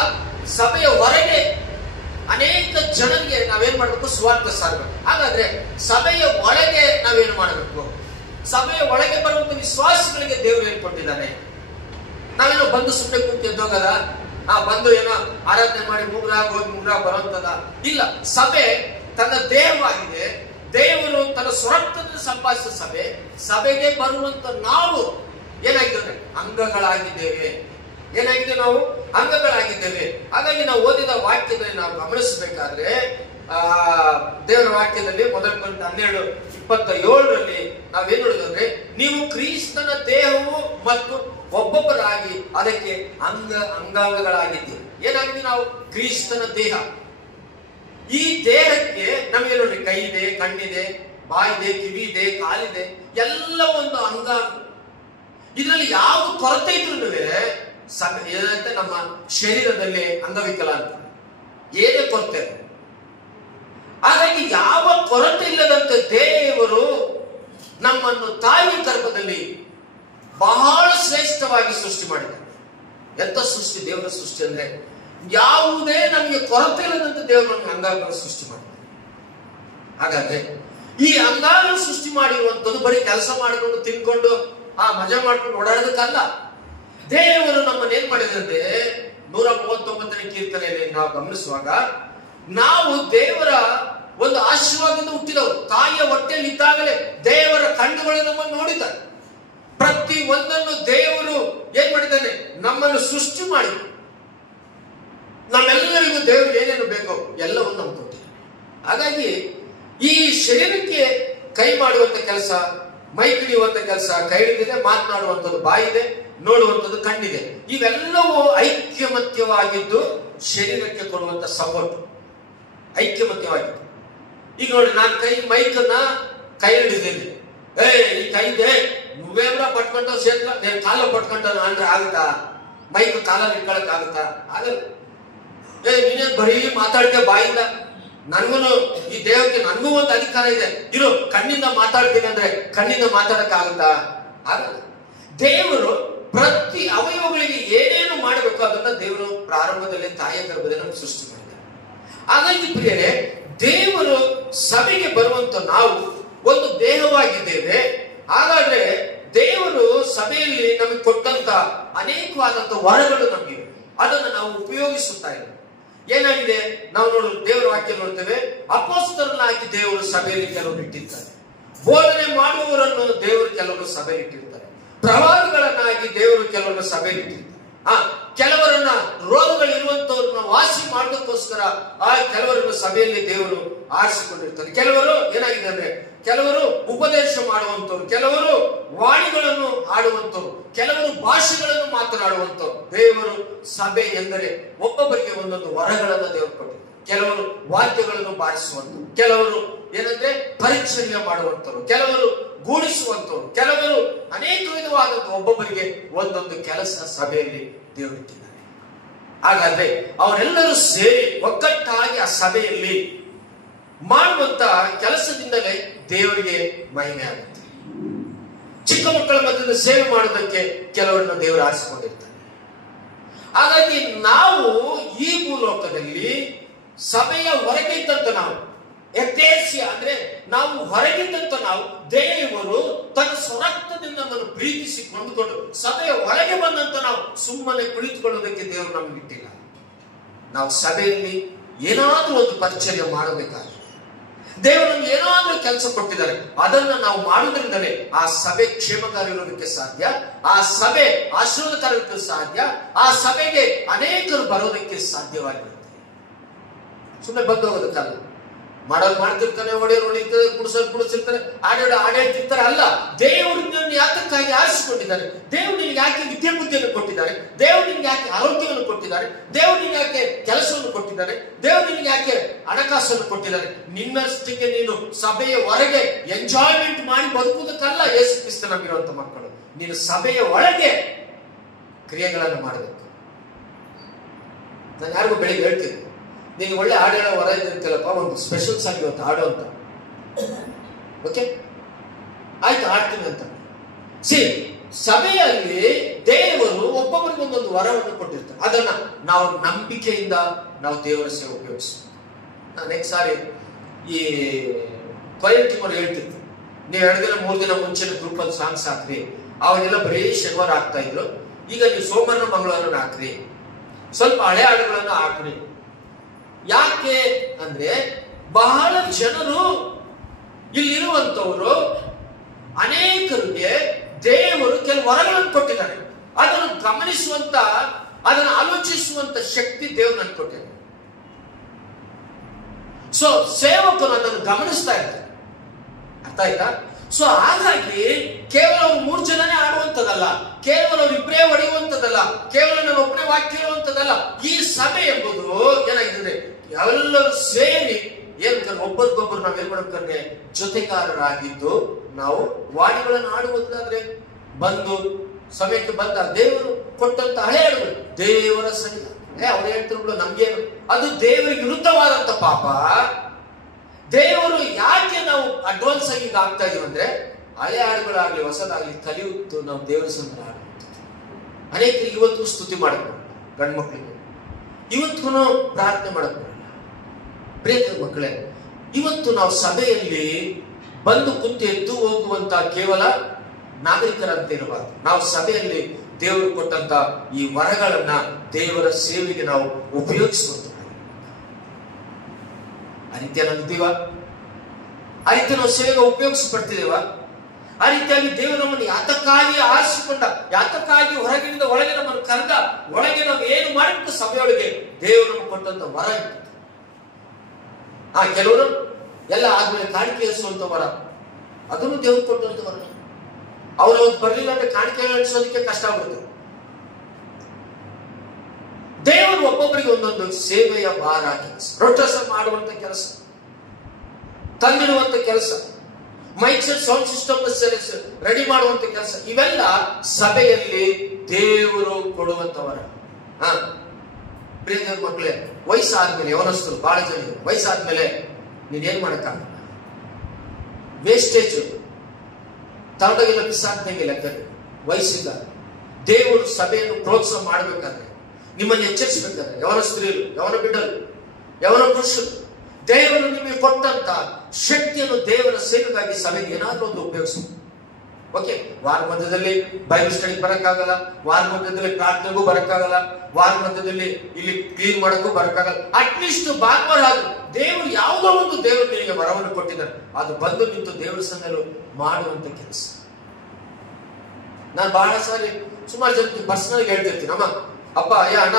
ಸಭೆಯ ಹೊರಗೆ ಅನೇಕ ಜನರಿಗೆ ನಾವೇನ್ ಮಾಡ್ಬೇಕು? ಸುವಾರ್ತೆ ಸಾರಬೇಕು. ಹಾಗಾದ್ರೆ ಸಭೆಯ ಒಳಗೆ ನಾವೇನು ಮಾಡಬೇಕು? ಸಭೆಯ ಒಳಗೆ ಬರುವಂತ ವಿಶ್ವಾಸಗಳಿಗೆ ದೇವರು ಏನ್ ಕೊಟ್ಟಿದ್ದಾನೆ? ನಾವೇನೋ ಬಂದು ಸುಮ್ಮನೆ ಕೂತು ಎದ್ದೋಗದ, ಬಂದು ಏನೋ ಆರಾಧನೆ ಮಾಡಿ ಮುಗ್ರಾಗ ಹೋಗಿ ಮುಗ್ರಾಗ ಬರುವಂತದ ಇಲ್ಲ. ಸಭೆ ತನ್ನ ದೇಹವಾಗಿದೆ. ದೇವರು ತನ್ನ ಸ್ವರಕ್ತದಿಂದ ಸಂಪಾದಿಸಿದ ಸಭೆ. ಸಭೆಗೆ ಬರುವಂತ ನಾವು ಏನಾಗಿದ್ದೇವೆ? ಅಂಗಗಳಾಗಿದ್ದೇವೆ. ಏನಾಗಿದೆ? ನಾವು ಅಂಗಗಳಾಗಿದ್ದೇವೆ. ಹಾಗಾಗಿ ನಾವು ಓದಿದ ವಾಕ್ಯದಲ್ಲಿ ನಾವು ಗಮನಿಸಬೇಕಾದ್ರೆ ದೇವರ ವಾಕ್ಯದಲ್ಲಿ ಮೊದಲ ಕೊರಿಂಥ 12:27 ನಾವೇನ್ ನೋಡಿದ್ರೆ, ನೀವು ಕ್ರಿಸ್ತನ ದೇಹವು ಮತ್ತು ಒಬ್ಬೊಬ್ಬರಾಗಿ ಅದಕ್ಕೆ ಅಂಗಾಂಗಗಳಾಗಿದ್ದೀವಿ. ಏನಾಗಿದೆ? ನಾವು ಕ್ರಿಸ್ತನ ದೇಹ. ಈ ದೇಹಕ್ಕೆ ನಮಗೆ ನೋಡಿ, ಕೈ ಇದೆ, ಕಣ್ಣಿದೆ, ಬಾಯಿದೆ, ಕಿವಿ ಇದೆ, ಕಾಲಿದೆ, ಎಲ್ಲ ಒಂದು ಅಂಗಾಂಗ. ಇದರಲ್ಲಿ ಯಾವ ಕೊರತೆ ಇದ್ರೂ ಏನಂತೆ ನಮ್ಮ ಶರೀರದಲ್ಲಿ ಅಂಗವಿಕಲ ಅಂತ ಏನೇ ಕೊರತೆ. ಹಾಗಾಗಿ ಯಾವ ಕೊರತೆ ಇಲ್ಲದಂತೆ ದೇವರು ನಮ್ಮನ್ನು ತಾಯಿ ಗರ್ಭದಲ್ಲಿ ಬಹಳ ಶ್ರೇಷ್ಠವಾಗಿ ಸೃಷ್ಟಿ ಮಾಡಿದ್ದಾರೆ. ಎಂತ ಸೃಷ್ಟಿ! ದೇವರ ಸೃಷ್ಟಿ ಅಂದ್ರೆ ಯಾವುದೇ ನಮಗೆ ಕೊರತೆ ಇಲ್ಲದಂತೆ ದೇವರು ನಮಗೆ ಅಂಗಾಂಗ ಸೃಷ್ಟಿ ಮಾಡಿದ್ದಾರೆ. ಹಾಗಾದ್ರೆ ಈ ಅಂಗಾಂಗ ಸೃಷ್ಟಿ ಮಾಡಿರುವಂತದ್ದು ಬರೀ ಕೆಲಸ ಮಾಡಿಕೊಂಡು ತಿನ್ಕೊಂಡು ಮಜಾ ಮಾಡ್ಕೊಂಡು ಓಡಾಡೋದಕ್ಕಲ್ಲ. ದೇವರು ನಮ್ಮನ್ನು ಏನ್ ಮಾಡಿದಂತೆ 139ನೇ ಕೀರ್ತನೆಯಲ್ಲಿ ನಾವು ಗಮನಿಸುವಾಗ, ನಾವು ದೇವರ ಒಂದು ಆಶೀರ್ವಾದದಿಂದ ಹುಟ್ಟಿದವರು. ತಾಯಿಯ ಹೊಟ್ಟೆಯಲ್ಲಿ ಇದ್ದಾಗಲೇ ದೇವರ ಕಣ್ಣುಗಳು ನಮ್ಮನ್ನು ನೋಡಿದ್ದಾರೆ. ಪ್ರತಿ ಒಂದನ್ನು ದೇವರು ಏನ್ ಮಾಡಿದ್ದಾನೆ? ನಮ್ಮನ್ನು ಸೃಷ್ಟಿ ಮಾಡಿ ನಮ್ಮೆಲ್ಲರಿಗೂ ದೇವರು ಏನೇನು ಬೇಕೋ ಎಲ್ಲವನ್ನು ನಮ್ಗೆ ಕೊಟ್ಟಿದ್ದಾನೆ. ಹಾಗಾಗಿ ಈ ಶರೀರಕ್ಕೆ ಕೈ ಮಾಡುವಂತ ಕೆಲಸ, ಮೈ ಹಿಡಿಯುವಂತ ಕೆಲಸ ಕೈ ಹಿಡಿದಿದೆ, ಮಾತನಾಡುವಂಥದ್ದು ಬಾಯಿದೆ, ನೋಡುವಂಥದ್ದು ಕಣ್ಣಿದೆ. ಇವೆಲ್ಲವೂ ಐಕ್ಯಮತ್ಯವಾಗಿದ್ದು ಶರೀರಕ್ಕೆ ಕೊಡುವಂತ ಸಪೋರ್ಟ್ ಐಕ್ಯಮತ್ಯವಾಗಿದ್ದು. ಈಗ ನೋಡಿ, ನಾನು ಮೈಕನ್ನ ಕೈ ಹಿಡಿದಿದ್ದೀನಿ. ಈ ಕೈದೆ ನುವೇಮ್ರ ಪಟ್ಕೊಂಡ ಸೇರ್ಲ నేను ಕಾಲ ಪಟ್ಕೊಂಡ ಅಂದ್ರೆ ಆಗುತ್ತಾ? ಮೈಕ್ ಕಾಲಲ್ಲಿ ಇಟ್ಕೊಳಕ್ ಆಗುತ್ತಾ? ಆಗಲ್ಲ. ನೀನೇನ್ ಬರೀ ಮಾತಾಡ್ತೇ ಬಾಯಿಂದ. ನನ್ಗೂ ಈ ದೇಹಕ್ಕೆ ನನ್ಗೂ ಒಂದು ಅಧಿಕಾರ ಇದೆ. ಇರು, ಕಣ್ಣಿಂದ ಮಾತಾಡ್ತೀನಿ ಅಂದ್ರೆ ಕಣ್ಣಿಂದ ಮಾತಾಡಕ್ ಆಗುತ್ತಾ? ಆಗಲ್ಲ. ದೇವರು ಪ್ರತಿ ಅವಯವಗಳಿಗೆ ಏನೇನು ಮಾಡಬೇಕು ಅದನ್ನ ದೇವರು ಪ್ರಾರಂಭದಲ್ಲಿ ತಾಯಿಯ ಗರ್ಭದಲ್ಲಿ ನಮ್ಗೆ ಸೃಷ್ಟಿ ಮಾಡಿದ್ದಾರೆ. ಹಾಗಾಗಿ ಪ್ರಿಯರೇ, ದೇವರು ಸಭೆಗೆ ಬರುವಂತ ನಾವು ಒಂದು ದೇಹವಾಗಿದ್ದೇವೆ. ಹಾಗಾದ್ರೆ ದೇವರು ಸಭೆಯಲ್ಲಿ ನಮಗೆ ಕೊಟ್ಟಂತ ಅನೇಕವಾದಂತ ವರಗಳು ನಮಗಿವೆ. ಅದನ್ನು ನಾವು ಉಪಯೋಗಿಸುತ್ತಾ ಇಲ್ಲ. ಏನಾಗಿದೆ? ನಾವು ದೇವರ ವಾಕ್ಯ ನೋಡ್ತೇವೆ, ಅಪೊಸ್ತಲರನ್ನಾಗಿ ದೇವರು ಸಭೆಯಲ್ಲಿ ಕೆಲವರು ಇಟ್ಟಿರ್ತಾರೆ. ಬೋಧನೆ ಮಾಡುವವರನ್ನು ದೇವರು ಕೆಲವರು ಸಭೆಯಲ್ಲಿ ಇಟ್ಟಿರ್ತಾರೆ. ಪ್ರವಾದಿಗಳನ್ನಾಗಿ ದೇವರು ಕೆಲವರು ಸಭೆಯಲ್ಲಿ ಇಟ್ಟಿರ್ತಾರೆ. ಕೆಲವರನ್ನ ರೋಗಗಳಿರುವಂತವ್ರನ್ನ ವಾಸಿ ಮಾಡೋದಕ್ಕೋಸ್ಕರ ಕೆಲವರನ್ನು ಸಭೆಯಲ್ಲಿ ದೇವರು ಆರಿಸಿಕೊಂಡಿರ್ತಾರೆ. ಕೆಲವರು ಏನಾಗಿದೆ ಅಂದ್ರೆ, ಕೆಲವರು ಉಪದೇಶ ಮಾಡುವಂತವ್ರು, ಕೆಲವರು ವಾಣಿಗಳನ್ನು ಆಡುವಂತವ್ರು, ಕೆಲವರು ಭಾಷೆಗಳನ್ನು ಮಾತನಾಡುವಂತವ್ರು. ದೇವರು ಸಭೆ ಎಂದರೆ ಒಬ್ಬೊಬ್ಬರಿಗೆ ಒಂದೊಂದು ವರಗಳನ್ನು ದೇವರು ಕೊಟ್ಟಿದ್ದಾರೆ. ಕೆಲವರು ವಾದ್ಯಗಳನ್ನು ಬಾರಿಸುವಂತವ್ರು, ಕೆಲವರು ಏನಂದ್ರೆ ಪರಿಚರ್ಯ ಮಾಡುವಂತವ್ರು, ಕೆಲವರು ಗೂಡಿಸುವಂತವ್ರು, ಕೆಲವರು ಅನೇಕ ವಿಧವಾದಂತ ಒಬ್ಬೊಬ್ಬರಿಗೆ ಒಂದೊಂದು ಕೆಲಸ ಸಭೆಯಲ್ಲಿ ದೇವರು ಇಟ್ಟಿದ್ದಾರೆ. ಹಾಗಾದ್ರೆ ಅವರೆಲ್ಲರೂ ಸೇರಿ ಒಗ್ಗಟ್ಟಾಗಿ ಆ ಸಭೆಯಲ್ಲಿ ಮಾಡುವಂತ ಕೆಲಸದಿಂದಲೇ ದೇವರಿಗೆ ಮಹಿಮೆ ಆಗುತ್ತೆ. ಚಿಕ್ಕ ಮಕ್ಕಳ ಮಧ್ಯದಲ್ಲಿ ಸೇವೆ ಮಾಡೋದಕ್ಕೆ ಕೆಲವರನ್ನು ದೇವರು ಆರಿಸಿಕೊಂಡಿರ್ತಾರೆ. ಹಾಗಾಗಿ ನಾವು ಈ ಭೂಲೋಕದಲ್ಲಿ ಸಭೆಯ ಹೊರಗೆ ಇದ್ದಂತ ನಾವು ಎಕ್ಲೇಸಿಯಾ ಅಂದ್ರೆ ನಾವು ಹೊರಗಿದ್ದಂತ ನಾವು, ದೇವರು ತನ್ನ ಸ್ವರಕ್ತದಿಂದ ನಮ್ಮನ್ನು ಪ್ರೀತಿಸಿ ಕೊಂಡುಕೊಂಡು ಸಭೆಯ ಹೊರಗೆ ಬಂದಂತ ನಾವು ಸುಮ್ಮನೆ ಕುಳಿತುಕೊಳ್ಳೋದಕ್ಕೆ ದೇವರು ನಮ್ಗೆ ಇಟ್ಟಿಲ್ಲ. ನಾವು ಸಭೆಯಲ್ಲಿ ಏನಾದ್ರೂ ಒಂದು ಪರಿಚರ್ಯ ಮಾಡಬೇಕಾದ್ರೆ, ದೇವರು ನಮ್ಗೆ ಏನಾದ್ರೂ ಕೆಲಸ ಕೊಟ್ಟಿದ್ದಾರೆ, ಅದನ್ನ ನಾವು ಮಾಡುವುದರಿಂದಲೇ ಆ ಸಭೆ ಕ್ಷೇಮಕಾರಿ ಇರೋದಕ್ಕೆ ಸಾಧ್ಯ, ಆ ಸಭೆ ಆಶೀರ್ವಾದಕರ ಇರೋದಕ್ಕೆ ಸಾಧ್ಯ, ಆ ಸಭೆಗೆ ಅನೇಕರು ಬರೋದಕ್ಕೆ ಸಾಧ್ಯವಾಗಿರುತ್ತೆ. ಸುಮ್ಮನೆ ಬಂದು ಹೋಗೋದಕ್ಕಲ್ಲ. ಮಾಡೋದು ಮಾಡ್ತಿರ್ತಾನೆ, ಹೊಡೆಯೋರು ಹೊಡಿತಾರೆ, ಕುಡಿಸಿರ್ತಾರೆ, ಆಡೇಳ್ತಿರ್ತಾರೆ. ಅಲ್ಲ, ದೇವರು ನಿನ್ನನ್ನು ಯಾತಕ್ಕಾಗಿ ಆರಿಸಿಕೊಂಡಿದ್ದಾರೆ, ದೇವರು ನಿನ್ಗೆ ಯಾಕೆ ವಿದ್ಯೆ ಬುದ್ಧಿಯನ್ನು ಕೊಟ್ಟಿದ್ದಾರೆ, ದೇವರು ನಿನ್ಗೆ ಯಾಕೆ ಆರೋಗ್ಯವನ್ನು ಕೊಟ್ಟಿದ್ದಾರೆ, ದೇವರು ನಿನ್ಗೆ ಯಾಕೆ ಕೆಲಸವನ್ನು ಕೊಟ್ಟಿದ್ದಾರೆ, ದೇವರು ನಿನ್ಗೆ ಯಾಕೆ ಹಣಕಾಸನ್ನು ಕೊಟ್ಟಿದ್ದಾರೆ. ನಿನ್ನಷ್ಟಕ್ಕೆ ನೀನು ಸಭೆಯ ಹೊರಗೆ ಎಂಜಾಯ್ಮೆಂಟ್ ಮಾಡಿ ಬದುಕುವುದಕ್ಕಲ್ಲ ಯೇಸು ಕ್ರಿಸ್ತ ನಮ್ಗಿರುವಂತ ಮಕ್ಕಳು. ನೀನು ಸಭೆಯ ಒಳಗೆ ಕ್ರಿಯೆಗಳನ್ನು ಮಾಡಬೇಕು. ನಾನು ಯಾರಿಗೂ ಬೆಳಿಗ್ಗೆ ಹೇಳ್ತೀನಿ, ನೀನು ಒಳ್ಳೆ ಹಾಡು ಹೊರ ಇದ್ದಿರ್ತಲ್ಲಪ್ಪ, ಒಂದು ಸ್ಪೆಷಲ್ ಸಾಂಗ್ ಇವತ್ತು ಹಾಡು ಅಂತ. ಓಕೆ, ಆಯ್ತು, ಹಾಡ್ತೀನಿ ಅಂತ. ಸಭೆಯಲ್ಲಿ ದೇವರು ಒಬ್ಬೊಬ್ಬರಿಗೆ ಒಂದೊಂದು ವರವನ್ನು ಕೊಟ್ಟಿರ್ತಾರೆ. ಅದನ್ನ ನಾವು ನಂಬಿಕೆಯಿಂದ ನಾವು ದೇವರ ಸೇವೆ ಉಪಯೋಗಿಸ್ತೀವಿ. ನಾನು ನೆಕ್ಸ್ಟ್ ಸಾರಿ ಈ ಕೊಯಲ್ ಟೀಮರ್ ಹೇಳ್ತಿದ್ರು, ನೀವು 2 ದಿನ 3 ದಿನ ಮುಂಚೆನೆ ಗ್ರೂಪ್ ಅಲ್ಲಿ ಸಾಂಗ್ಸ್ ಹಾಕ್ರಿ. ಅವಾಗೆಲ್ಲ ಬರೀ ಶನಿವಾರ ಹಾಕ್ತಾ ಇದ್ರು. ಈಗ ನೀವು ಸೋಮವಾರ ಮಂಗಳವಾರ ಹಾಕ್ರಿ, ಸ್ವಲ್ಪ ಹಳೆ ಹಾಡುಗಳನ್ನು ಹಾಕ್ರಿ. ಯಾಕೆ ಅಂದ್ರೆ ಬಹಳ ಜನರು ಇಲ್ಲಿರುವಂತವರು ಅನೇಕರಿಗೆ ದೇವರು ಕೆಲವು ವರಗಳನ್ನು ಕೊಟ್ಟಿದ್ದಾರೆ. ಅದನ್ನು ಗಮನಿಸುವಂತ, ಅದನ್ನು ಆಲೋಚಿಸುವಂತ ಶಕ್ತಿ ದೇವರು ನನಗೆ ಕೊಟ್ಟಿದ್ದಾರೆ. ಸೊ ಸೇವಕರು ಅದನ್ನು ಗಮನಿಸ್ತಾ ಇರ್ತಾರೆ. ಅರ್ಥ ಆಯ್ತಾ? ಸೊ ಹಾಗಾಗಿ ಕೇವಲ ಅವ್ರು 3 ಜನನೇ ಆಡುವಂತದಲ್ಲ, ಕೇವಲ ಅವ್ರು ಇಬ್ಬರೇ ಹೊಡೆಯುವಂತದಲ್ಲ, ಕೇವಲ ನಾನು ಒಬ್ಬನೇ ವಾಕ್ಯ ಹೇಳುವಂತದಲ್ಲ. ಈ ಸಭೆ ಎಂಬುದು ಏನಾಗಿದೆ, ಎಲ್ಲರೂ ಸೇರಿ ಏನ್ ಒಬ್ಬರಿಗೊಬ್ಬರು ನಾವ್ ಏನ್ ಮಾಡ್ಬೇಕಂದ್ರೆ ಜೊತೆಗಾರರಾಗಿದ್ದು ನಾವು ವಾಣಿಗಳನ್ನು ಆಡುವುದಾದ್ರೆ ಬಂದು ಸಮಯಕ್ಕೆ ಬಂದ ದೇವರು ಕೊಟ್ಟಂತ ಹಳೆ ಹಾಡುಗಳು ದೇವರ ಸರಿ ಅವ್ರು ಹೇಳ್ತಿರ್ಬೋದು ನಮ್ಗೇನು, ಅದು ದೇವರಿಗೆ ವಿರುದ್ಧವಾದಂತ ಪಾಪ. ದೇವರು ಯಾಕೆ ನಾವು ಅಡ್ವಾನ್ಸ್ ಆಗಿ ಈಗ ಆಗ್ತಾ ಇದೀವಿ ಅಂದ್ರೆ ಹಳೆ ಹಾಡುಗಳಾಗ್ಲಿ ಹೊಸದಾಗ್ಲಿ ಕಲಿಯುತ್ತು ನಾವು ದೇವರ ಸಂದ್ರ ಹಾಡು. ಅನೇಕರಿಗೆ ಇವತ್ತು ಸ್ತುತಿ ಮಾಡಬೇಕು, ಗಂಡು ಮಕ್ಕಳಿಗೆ ಇವತ್ತು ಪ್ರಾರ್ಥನೆ ಮಾಡಬೇಕು. ಪ್ರಿಯ ಮಕ್ಕಳೇ, ಇವತ್ತು ನಾವು ಸಭೆಯಲ್ಲಿ ಬಂದು ಕುಂತು ಎದ್ದು ಹೋಗುವಂತ ಕೇವಲ ನಾಗರಿಕರಂತೆ ಇರಬಾರ್ದು. ನಾವು ಸಭೆಯಲ್ಲಿ ದೇವರು ಕೊಟ್ಟಂತ ಈ ವರಗಳನ್ನ ದೇವರ ಸೇವೆಗೆ ನಾವು ಉಪಯೋಗಿಸುವಂತ ಆ ರೀತಿಯ ನಂಬ್ತೀವ, ಆ ರೀತಿ ನಾವು ಸೇವೆಗೆ ಉಪಯೋಗಿಸಪಡ್ತಿದ್ದೇವ. ಆ ರೀತಿಯಾಗಿ ದೇವರು ನಮ್ಮನ್ನು ಯಾತಕ್ಕಾಗಿ ಆರಿಸಿಕೊಂಡ, ಯಾತಕ್ಕಾಗಿ ಹೊರಗಿನಿಂದ ಒಳಗೆ ನಮ್ಮನ್ನು ಕರೆದ, ಒಳಗೆ ನಾವು ಏನು ಮಾಡಿಬಿಟ್ಟು ಸಭೆಯೊಳಗೆ ದೇವರು ನಮಗೆ ಕೊಟ್ಟಂತ ವರ ಇತ್ತು. ಕೆಲವರು ಎಲ್ಲ ಆದ್ಮೇಲೆ ಕಾಣಿಕೆ ಎರಿಸುವಂತ ವರ, ಅದನ್ನು ದೇವರು ಕೊಟ್ಟಂತ ವರ. ಅವ್ರು ಬರ್ಲಿಲ್ಲ ಅಂದ್ರೆ ಕಾಣಿಕೆ ಎರಿಸೋದಕ್ಕೆ ಕಷ್ಟ ಆಗ್ಬಿಡ್ತು. ದೇವರು ಒಬ್ಬೊಬ್ಬರಿಗೆ ಒಂದೊಂದು ಸೇವೆಯ ಭಾರ ಕೆಲಸ, ರೊಟ್ಟಸ ಮಾಡುವಂತ ಕೆಲಸ, ತಂದಿರುವಂತ ಕೆಲಸ, mic set sound system ready ಮಾಡುವಂತ ಕೆಲಸ, ಇವೆಲ್ಲ ಸಭೆಯಲ್ಲಿ ದೇವರು ಕೊಡುವಂತವರ. ಪ್ರಿಯ ದೇವ್ರ ಮಕ್ಕಳೇ, ವಯಸ್ಸಾದ್ಮೇಲೆ ಯವನಸ್ಥರು ಬಹಳ ಜನ ವಯಸ್ಸಾದ್ಮೇಲೆ ನೀನೇನ್ ಮಾಡಕ್ಕಾಗಲ್ಲ, ವೇಸ್ಟೇಜ್ ತಗೊಂಡೋಗಿಲ್ಲ, ಬಿಸಾಕ್ದಂಗಿಲ್ಲ. ವಯಸ್ಸಿಲ್ಲ. ದೇವರು ಸಭೆಯನ್ನು ಪ್ರೋತ್ಸಾಹ ಮಾಡಬೇಕಾದ್ರೆ, ನಿಮ್ಮನ್ನು ಎಚ್ಚರಿಸಬೇಕಾದ್ರೆ, ಯವನ ಸ್ತ್ರೀಯರು, ಯವನ ಬಿಡ್ಡರು, ಯವನ ಪುರುಷರು, ದೇವರು ನಿಮಗೆ ಕೊಟ್ಟಂತ ಶಕ್ತಿಯನ್ನು ದೇವರ ಸೇವೆಗಾಗಿ ಸಭೆಗೆ ಏನಾದ್ರೂ ಒಂದು ಉಪಯೋಗಿಸಬೇಕು. ಓಕೆ, ವಾರ ಮಧ್ಯದಲ್ಲಿ ಬೈಬಲ್ ಸ್ಟಡಿ ಬರಕ್ಕಾಗಲ್ಲ, ವಾರ ಮಧ್ಯದಲ್ಲಿ ಪ್ರಾರ್ಥನೆಗೂ ಬರಕ್ಕಾಗಲ್ಲ, ವಾರ ಮಧ್ಯದಲ್ಲಿ ಇಲ್ಲಿ ಕ್ಲೀನ್ ಮಾಡಕ್ಕೂ ಬರಕ್ಕಾಗಲ್ಲ. ಅಟ್ಲೀಸ್ಟ್ ಭಾನುವಾರ ಆದ್ರೂ ದೇವರು ಯಾವುದೋ ಒಂದು ದೇವರು ನಿಮಗೆ ವರವನ್ನು ಕೊಟ್ಟಿದ್ದಾರೆ, ಅದು ಬಂದು ನಿಂತು ದೇವರ ಸಂಘದಲ್ಲಿ ಮಾಡುವಂತ ಕೆಲಸ. ನಾನು ಬಹಳ ಸಾರಿ ಸುಮಾರು ಜನಕ್ಕೆ ಪರ್ಸನಲ್ ಹೇಳ್ತಿರ್ತೀನಿ, ಅಪ್ಪ ಅಣ್ಣ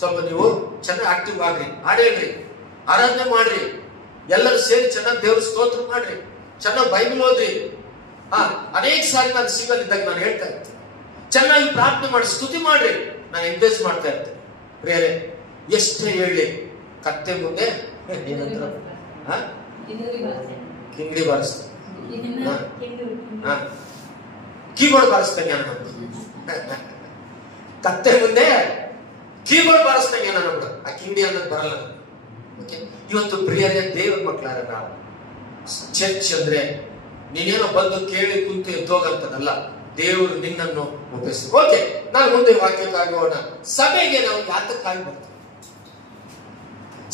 ಸ್ವಲ್ಪ ನೀವು ಚೆನ್ನಾಗಿ ಆಕ್ಟಿವ್ ಆಗ್ರಿ, ಹಾಡು ಹೇಳ್ರಿ, ಆರಾಧನೆ ಮಾಡ್ರಿ, ಎಲ್ಲರೂ ಸೇರಿ ಚೆನ್ನಾಗಿ ದೇವ್ರ ಸ್ತೋತ್ರ ಮಾಡ್ರಿ, ಚೆನ್ನಾಗಿ ಬೈಬಲ್ ಓದ್ರಿ. ಅನೇಕ ಸಾರಿ ನಾನು ಸಿಂಗಲ್ ಇದ್ದಾಗ ನಾನು ಹೇಳ್ತಾ ಇರ್ತೀನಿ, ಚೆನ್ನಾಗಿ ಪ್ರಾರ್ಥನೆ ಮಾಡಿ ಸ್ತುತಿ ಮಾಡ್ರಿ, ನಾನು ಎಂಕರೇಜ್ ಮಾಡ್ತಾ ಇರ್ತೀನಿ. ಬೇರೆ ಎಷ್ಟೇ ಹೇಳಿ ಕತ್ತೆ ಮುಂದೆ ಕಿಂಗ್ಡಿ ಬಾರಿಸ್ತಾನೆ, ಕೀಬೋರ್ಡ್ ಬಾರಿಸ್ತಾನೆ ನಾನು. ಕತ್ತೆ ಮುಂದೆ ಕೀಬೋರ್ಡ್ ಬಾರಿಸ್ದಂಗೆ ನಾನು ಆ ಕಿಂಗ್ಡಿ ಅನ್ನೋದು ಬರಲ್ಲ. ಇವತ್ತು ಪ್ರಿಯರೇ ದೇವರ ಮಕ್ಕಳಾರ ನಾವು ಚರ್ಚ್ ಅಂದ್ರೆ ನೀನೇನೋ ಬಂದು ಕೇಳಿ ಕುಂತು ಎದ್ದೋಗಂತದಲ್ಲ, ದೇವರು ನಿನ್ನನ್ನು ಒಪ್ಪಿಸಿ. ಓಕೆ, ನಾನು ಮುಂದೆ ವಾಕ್ಯಕ್ಕಾಗಿ ಹೋಗೋಣ. ಸಭೆಗೆ ನಾವು ಯಾತಕ್ಕಾಗಿ ಬರ್ತೀವಿ?